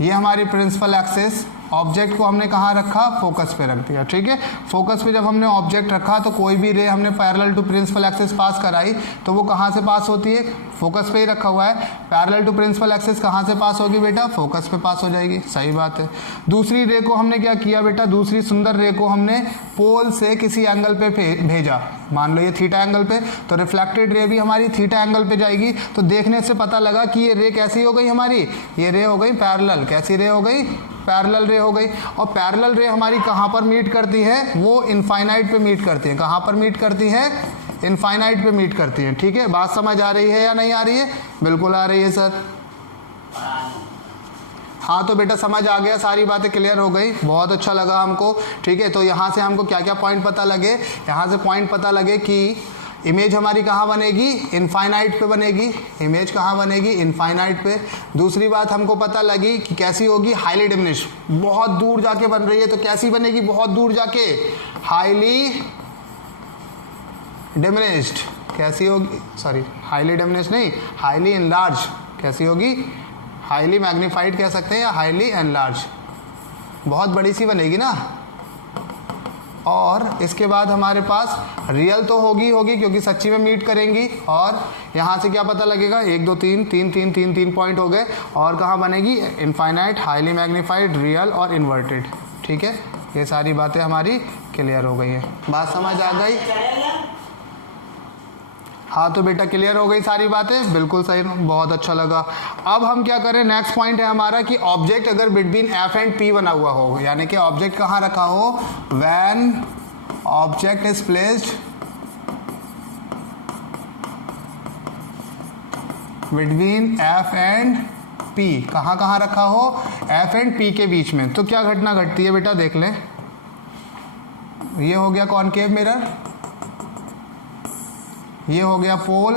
ये हमारी प्रिंसिपल एक्सिस। ऑब्जेक्ट को हमने कहाँ रखा, फोकस पे रख दिया, ठीक है। फोकस पे जब हमने ऑब्जेक्ट रखा तो कोई भी रे हमने parallel to principal axis pass कराई तो वो कहाँ से पास होती है, फोकस पे ही रखा हुआ है। पैरेलल टू प्रिंसिपल एक्सिस कहाँ से पास होगी बेटा, फोकस पे पास हो जाएगी, सही बात है। दूसरी रे को हमने क्या किया बेटा, दूसरी सुंदर रे को हमने पोल से किसी एंगल पे भेजा, मान लो ये थीटा एंगल पे, तो रिफ्लेक्टेड रे भी हमारी थीटा एंगल पे जाएगी। तो देखने से पता लगा कि ये रे कैसी हो गई हमारी, ये रे हो गई पैरेलल। कैसी रे हो गई, पैरेलल रे हो गई। और पैरेलल रे हमारी कहाँ पर मीट करती है, वो इनफाइनाइट पे मीट करती है। कहाँ पर मीट करती है, इनफाइनाइट पे मीट करती है, ठीक है। बात समझ आ रही है या नहीं आ रही है, बिल्कुल आ रही है सर। हाँ तो बेटा समझ आ गया, सारी बातें क्लियर हो गई, बहुत अच्छा लगा हमको, ठीक है। तो यहाँ से हमको क्या क्या पॉइंट पता लगे, यहाँ से पॉइंट पता लगे कि इमेज हमारी कहाँ बनेगी, इनफाइनाइट पे बनेगी। इमेज कहाँ बनेगी, इनफाइनाइट पे। दूसरी बात हमको पता लगी कि कैसी होगी, हाईली डिमिनिश, बहुत दूर जाके बन रही है। तो कैसी बनेगी, बहुत दूर जाके हाईली डिमिनिश्ड कैसी होगी, सॉरी हाईली डिमिनिश्ड नहीं, हाईली एनलार्ज कैसी होगी, हाईली मैग्नीफाइड कह सकते हैं या हाईली एनलार्ज, बहुत बड़ी सी बनेगी ना। और इसके बाद हमारे पास रियल तो होगी होगी क्योंकि सच्ची में मीट करेंगी, और यहाँ से क्या पता लगेगा, 1 2 3 पॉइंट हो गए। और कहाँ बनेगी, इनफाइनाइट, हाईली मैग्नीफाइड, रियल और इन्वर्टेड। ठीक है, ये सारी बातें हमारी क्लियर हो गई हैं। बात समझ आ गई? हाँ तो बेटा क्लियर हो गई सारी बातें, बिल्कुल सही, बहुत अच्छा लगा। अब हम क्या करें, नेक्स्ट पॉइंट है हमारा कि ऑब्जेक्ट अगर बिटवीन एफ एंड पी बना हुआ हो, यानी कि ऑब्जेक्ट कहाँ रखा हो, when object is placed between F and P, कहाँ कहाँ रखा हो, एफ एंड पी के बीच में, तो क्या घटना घटती है बेटा देख लें। ये हो गया कॉनकेव मिरर, ये हो गया पोल,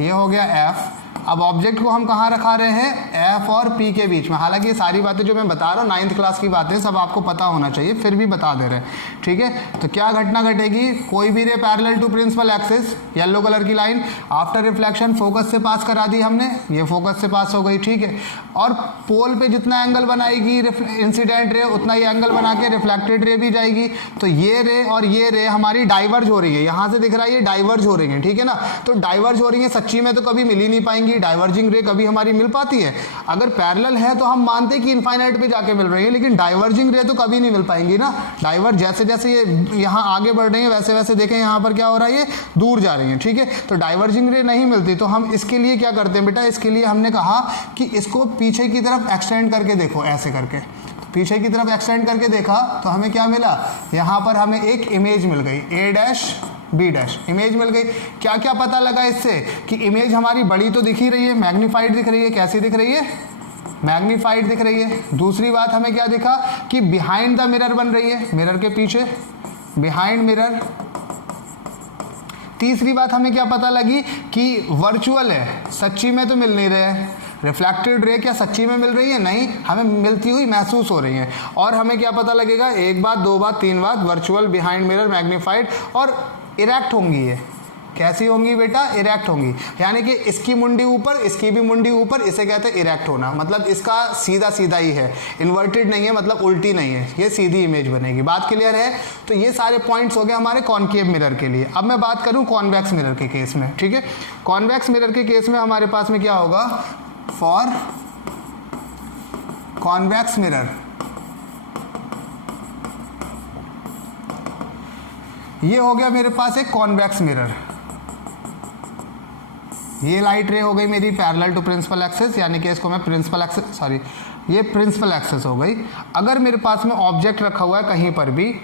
ये हो गया एफ। अब ऑब्जेक्ट को हम कहाँ रखा रहे हैं, एफ और पी के बीच में। हालांकि ये सारी बातें जो मैं बता रहा हूँ 9th क्लास की बातें, सब आपको पता होना चाहिए, फिर भी बता दे रहे हैं। ठीक है, तो क्या घटना घटेगी, कोई भी ray parallel to principal axis, yellow colour की लाइन, आफ्टर रिफ्लेक्शन फोकस से पास करा दी हमने, ये फोकस से पास हो गई। ठीक है, और पोल पे जितना एंगल बनाएगी इंसिडेंट रे, उतना ही एंगल बना के रिफ्लेक्टेड रे भी जाएगी। तो ये रे और ये रे हमारी डाइवर्ज हो रही है, यहाँ से दिख रहा है ये डाइवर्ज हो रही है। ठीक है ना, तो डाइवर्ज हो रही है, सच्ची में तो कभी मिल ही नहीं पाएंगी, डाइवर्जिंग रे कभी हमारी मिल पाती है। अगर पैरेलल है तो हम मानते हैं कि इनफाइनाइट पे जाके मिल रही है, लेकिन डाइवर्जिंग रे तो कभी नहीं मिल पाएंगी ना। डाइवर्ज जैसे जैसे ये यहाँ आगे बढ़ रही है वैसे वैसे देखें यहाँ पर क्या हो रहा है, ये दूर जा रही है। ठीक है, तो डाइवर्जिंग रे नहीं मिलती, तो हम इसके लिए क्या करते हैं बेटा, इसके लिए हमने कहा कि इसको पीछे की तरफ एक्सटेंड करके देखो, ऐसे करके पीछे की तरफ एक्सटेंड करके देखा तो हमें क्या मिला, यहाँ पर हमें एक इमेज मिल गई, ए डैश बी डैश इमेज मिल गई। क्या क्या पता लगा इससे कि इमेज हमारी बड़ी तो दिख ही रही है, मैग्नीफाइड दिख रही है। कैसी दिख रही है, मैग्नीफाइड दिख रही है। दूसरी बात हमें क्या दिखा कि बिहाइंड द मिरर बन रही है, मिरर के पीछे, बिहाइंड मिरर। तीसरी बात हमें क्या पता लगी कि वर्चुअल है, सच्ची में तो मिल नहीं रहे हैं। रिफ्लेक्टेड रे क्या सच्ची में मिल रही है, नहीं, हमें मिलती हुई महसूस हो रही है। और हमें क्या पता लगेगा, एक बात, दो बात, तीन बात, वर्चुअल, बिहाइंड मिरर, मैग्नीफाइड और इरेक्ट होंगी। ये कैसी होंगी बेटा, इरेक्ट होंगी, यानी कि इसकी मुंडी ऊपर, इसकी भी मुंडी ऊपर, इसे कहते हैं इरेक्ट होना। मतलब इसका सीधा सीधा ही है, इन्वर्टेड नहीं है, मतलब उल्टी नहीं है, ये सीधी इमेज बनेगी। बात क्लियर है? तो ये सारे पॉइंट्स हो गए हमारे कॉनकेव मिरर के लिए। अब मैं बात करूं कॉन्वेक्स मिरर के केस में। ठीक है, कॉन्वेक्स मिरर के केस में हमारे पास में क्या होगा, फॉर कॉन्वेक्स मिरर ये हो गया मेरे पास एक कॉन्वेक्स मिरर। ये लाइट रे हो गई मेरी पैरेलल टू प्रिंसिपल एक्सिस, यानी कि इसको मैं प्रिंसिपल एक्सिस, सॉरी ये प्रिंसिपल एक्सिस हो गई। अगर मेरे पास में ऑब्जेक्ट रखा हुआ है कहीं पर भी,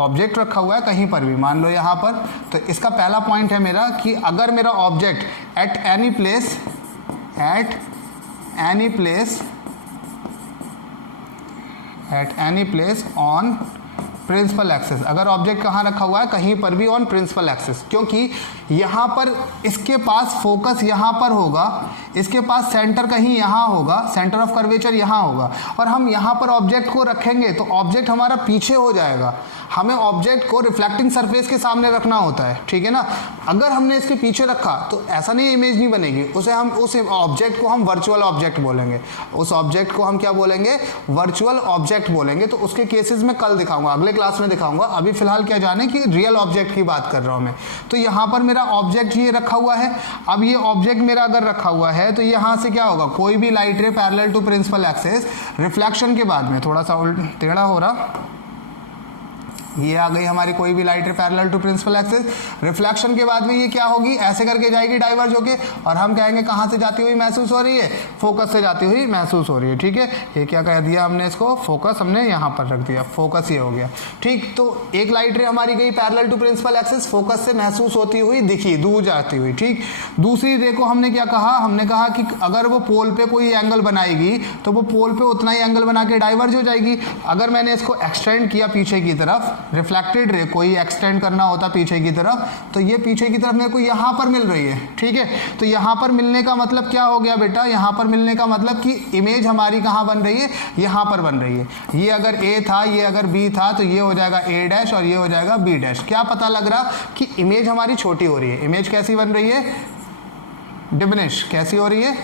ऑब्जेक्ट रखा हुआ है कहीं पर भी, मान लो यहाँ पर, तो इसका पहला पॉइंट है मेरा कि अगर मेरा object at any place, at any place, at any place on principal axis, अगर ऑब्जेक्ट कहाँ रखा हुआ है, कहीं पर भी ऑन प्रिंसिपल एक्सिस, क्योंकि यहाँ पर इसके पास फोकस यहाँ पर होगा, इसके पास सेंटर कहीं यहाँ होगा, सेंटर ऑफ कर्वेचर यहाँ होगा, और हम यहाँ पर ऑब्जेक्ट को रखेंगे तो ऑब्जेक्ट हमारा पीछे हो जाएगा। हमें ऑब्जेक्ट को रिफ्लेक्टिंग सरफेस के सामने रखना होता है। ठीक है ना, अगर हमने इसके पीछे रखा तो ऐसा नहीं इमेज नहीं बनेगी, उसे हम उस ऑब्जेक्ट को हम वर्चुअल ऑब्जेक्ट बोलेंगे, उस ऑब्जेक्ट को हम क्या बोलेंगे, वर्चुअल ऑब्जेक्ट बोलेंगे। तो उसके केसेस में कल दिखाऊंगा, अगले क्लास में दिखाऊंगा। अभी फिलहाल क्या जाने कि रियल ऑब्जेक्ट की बात कर रहा हूं मैं। तो यहाँ पर मेरा ऑब्जेक्ट ये रखा हुआ है। अब ये ऑब्जेक्ट मेरा अगर रखा हुआ है तो यहाँ से क्या होगा, कोई भी light ray parallel to principal axis, reflection के बाद में थोड़ा सा टेढ़ा हो रहा, ये आ गई हमारी कोई भी light ray parallel to principal axis, reflection के बाद में ये क्या होगी, ऐसे करके जाएगी डाइवर्ज होके, और हम कहेंगे कहाँ से जाती हुई महसूस हो रही है, फोकस से जाती हुई महसूस हो रही है। ठीक है, ये क्या कह दिया हमने, इसको फोकस हमने यहाँ पर रख दिया, फोकस ये हो गया। ठीक, तो एक लाइट रे हमारी गई parallel to principal axis, focus से महसूस होती हुई दिखी, दूर जाती हुई। ठीक, दूसरी रे को हमने क्या कहा, हमने कहा कि अगर वो पोल पे कोई एंगल बनाएगी तो वो पोल पे उतना ही एंगल बना के डाइवर्ज हो जाएगी। अगर मैंने इसको एक्सटेंड किया पीछे की तरफ रिफ्लेक्टेड रे कोई एक्सटेंड करना होता पीछे की तरफ, तो ये पीछे की तरफ मेरे को यहाँ पर मिल रही है, ठीक है। तो यहाँ पर मिलने का मतलब क्या हो गया बेटा, यहाँ पर मिलने का मतलब कि इमेज हमारी कहाँ बन रही है, यहाँ पर बन रही है। ये अगर ए था, ये अगर बी था, तो ये हो जाएगा ए डैश और ये हो जाएगा बी डैश। क्या पता लग रहा कि इमेज हमारी छोटी हो रही है। इमेज कैसी बन रही है, डिमिनिश। कैसी हो रही है,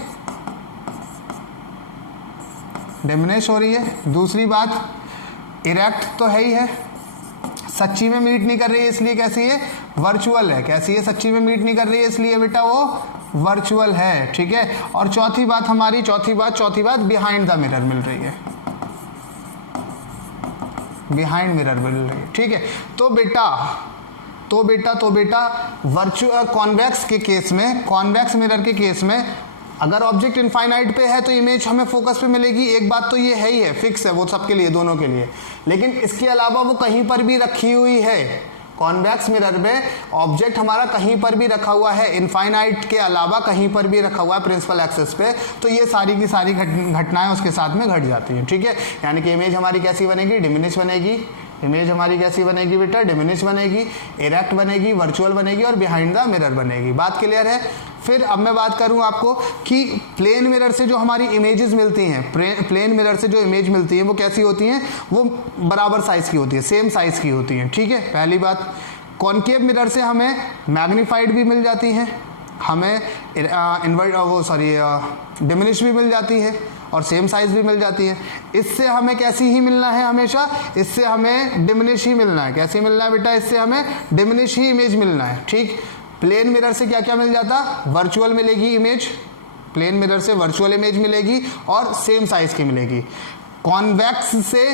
डिमिनिश हो रही है। दूसरी बात, इरेक्ट तो है ही है, सच्ची में मीट नहीं कर रही है, इसलिए कैसी है, वर्चुअल है। कैसी है, सच्ची में मीट नहीं कर रही है, इसलिए बेटा वो वर्चुअल है, ठीक है। और चौथी बात हमारी, चौथी बात बिहाइंड द मिरर मिल रही है, बिहाइंड मिरर मिल रही है, ठीक है। तो बेटा वर्चुअल कॉन्वेक्स के केस में, कॉन्वेक्स मिरर के केस में अगर ऑब्जेक्ट इनफाइनाइट पे है तो इमेज हमें फोकस पे मिलेगी। एक बात तो ये है ही है, फिक्स है वो सबके लिए, दोनों के लिए। लेकिन इसके अलावा वो कहीं पर भी रखी हुई है, कॉन्वेक्स मिरर में ऑब्जेक्ट हमारा कहीं पर भी रखा हुआ है, इनफाइनाइट के अलावा कहीं पर भी रखा हुआ है प्रिंसिपल एक्सिस पे, तो ये सारी की सारी घटनाएं उसके साथ में घट जाती हैं, ठीक है। यानी कि इमेज हमारी कैसी बनेगी, डिमिनिश बनेगी। इमेज हमारी कैसी बनेगी बेटा, डिमिनिश बनेगी, इरेक्ट बनेगी, वर्चुअल बनेगी और बिहाइंड द मिरर बनेगी। बात क्लियर है। फिर अब मैं बात करूं आपको कि प्लेन मिरर से जो हमारी इमेजेस मिलती हैं, प्लेन मिरर से जो इमेज मिलती है वो कैसी होती हैं, वो बराबर साइज की होती है, सेम साइज की होती हैं, ठीक है। पहली बात, कॉनकेव मिरर से हमें मैग्नीफाइड भी मिल जाती हैं, हमें डिमिनिश भी मिल जाती है और सेम साइज भी मिल जाती है। इससे हमें कैसी ही मिलना है हमेशा, इससे हमें डिमिनिश ही मिलना है। कैसे मिलना है बेटा, इससे हमें डिमिनिश ही इमेज मिलना है, ठीक। प्लेन मिरर से क्या क्या मिल जाता, वर्चुअल मिलेगी इमेज, प्लेन मिरर से वर्चुअल इमेज मिलेगी और सेम साइज की मिलेगी। कॉन्वेक्स से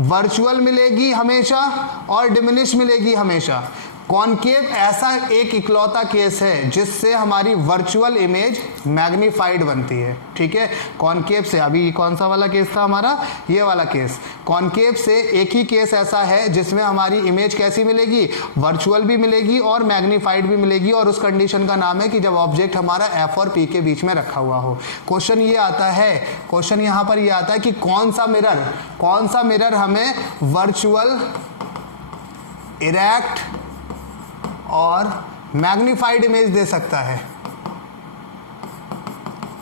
वर्चुअल मिलेगी हमेशा और डिमिनिश मिलेगी हमेशा। कॉनकेव ऐसा एक इकलौता केस है जिससे हमारी वर्चुअल इमेज मैग्नीफाइड बनती है, ठीक है। कॉनकेव से, अभी कौन सा वाला केस था हमारा, ये वाला केस। कॉनकेव से एक ही केस ऐसा है जिसमें हमारी इमेज कैसी मिलेगी, वर्चुअल भी मिलेगी और मैग्नीफाइड भी मिलेगी, और उस कंडीशन का नाम है कि जब ऑब्जेक्ट हमारा एफ और पी के बीच में रखा हुआ हो। क्वेश्चन ये आता है, क्वेश्चन यहाँ पर ये आता है कि कौन सा मिरर हमें वर्चुअल, इरेक्ट और मैग्नीफाइड इमेज दे सकता है।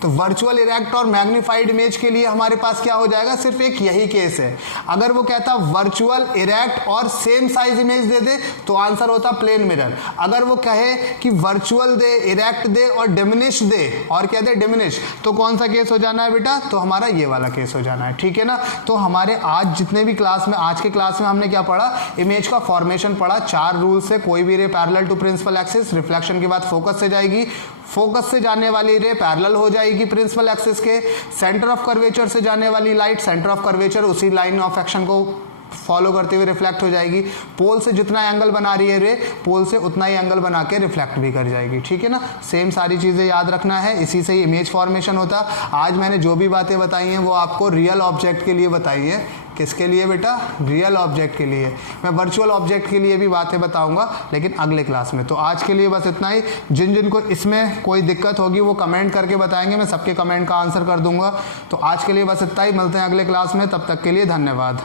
तो वर्चुअल, इरेक्ट और मैग्नीफाइड इमेज के लिए हमारे पास क्या हो जाएगा, सिर्फ एक यही केस है। अगर वो कहता वर्चुअल, इरेक्ट और सेम साइज इमेज दे दे तो आंसर होता प्लेन मिरर। अगर वो कहे कि वर्चुअल दे, इरेक्ट दे और डिमिनिश दे, और क्या दे, डिमिनिश, तो कौन सा केस हो जाना है बेटा, तो हमारा ये वाला केस हो जाना है, ठीक है ना। तो हमारे आज जितने भी क्लास में, आज के क्लास में हमने क्या पढ़ा, इमेज का फॉर्मेशन पढ़ा। 4 रूल से कोई भी ray parallel to principal axis, reflection के बाद फोकस से जाएगी, फोकस से जाने वाली रे पैरेलल हो जाएगी प्रिंसिपल एक्सिस के, सेंटर ऑफ कर्वेचर से जाने वाली लाइट सेंटर ऑफ कर्वेचर उसी लाइन ऑफ एक्शन को फॉलो करते हुए रिफ्लेक्ट हो जाएगी। पोल से जितना एंगल बना रही है रे, पोल से उतना ही एंगल बना के रिफ्लेक्ट भी कर जाएगी, ठीक है ना। सेम सारी चीज़ें याद रखना है, इसी से ही इमेज फॉर्मेशन होता। आज मैंने जो भी बातें बताई हैं वो आपको रियल ऑब्जेक्ट के लिए बताई है। किसके लिए बेटा, रियल ऑब्जेक्ट के लिए। मैं वर्चुअल ऑब्जेक्ट के लिए भी बातें बताऊंगा लेकिन अगले क्लास में। तो आज के लिए बस इतना ही। जिन जिन को इसमें कोई दिक्कत होगी वो कमेंट करके बताएंगे, मैं सबके कमेंट का आंसर कर दूंगा। तो आज के लिए बस इतना ही, मिलते हैं अगले क्लास में, तब तक के लिए धन्यवाद।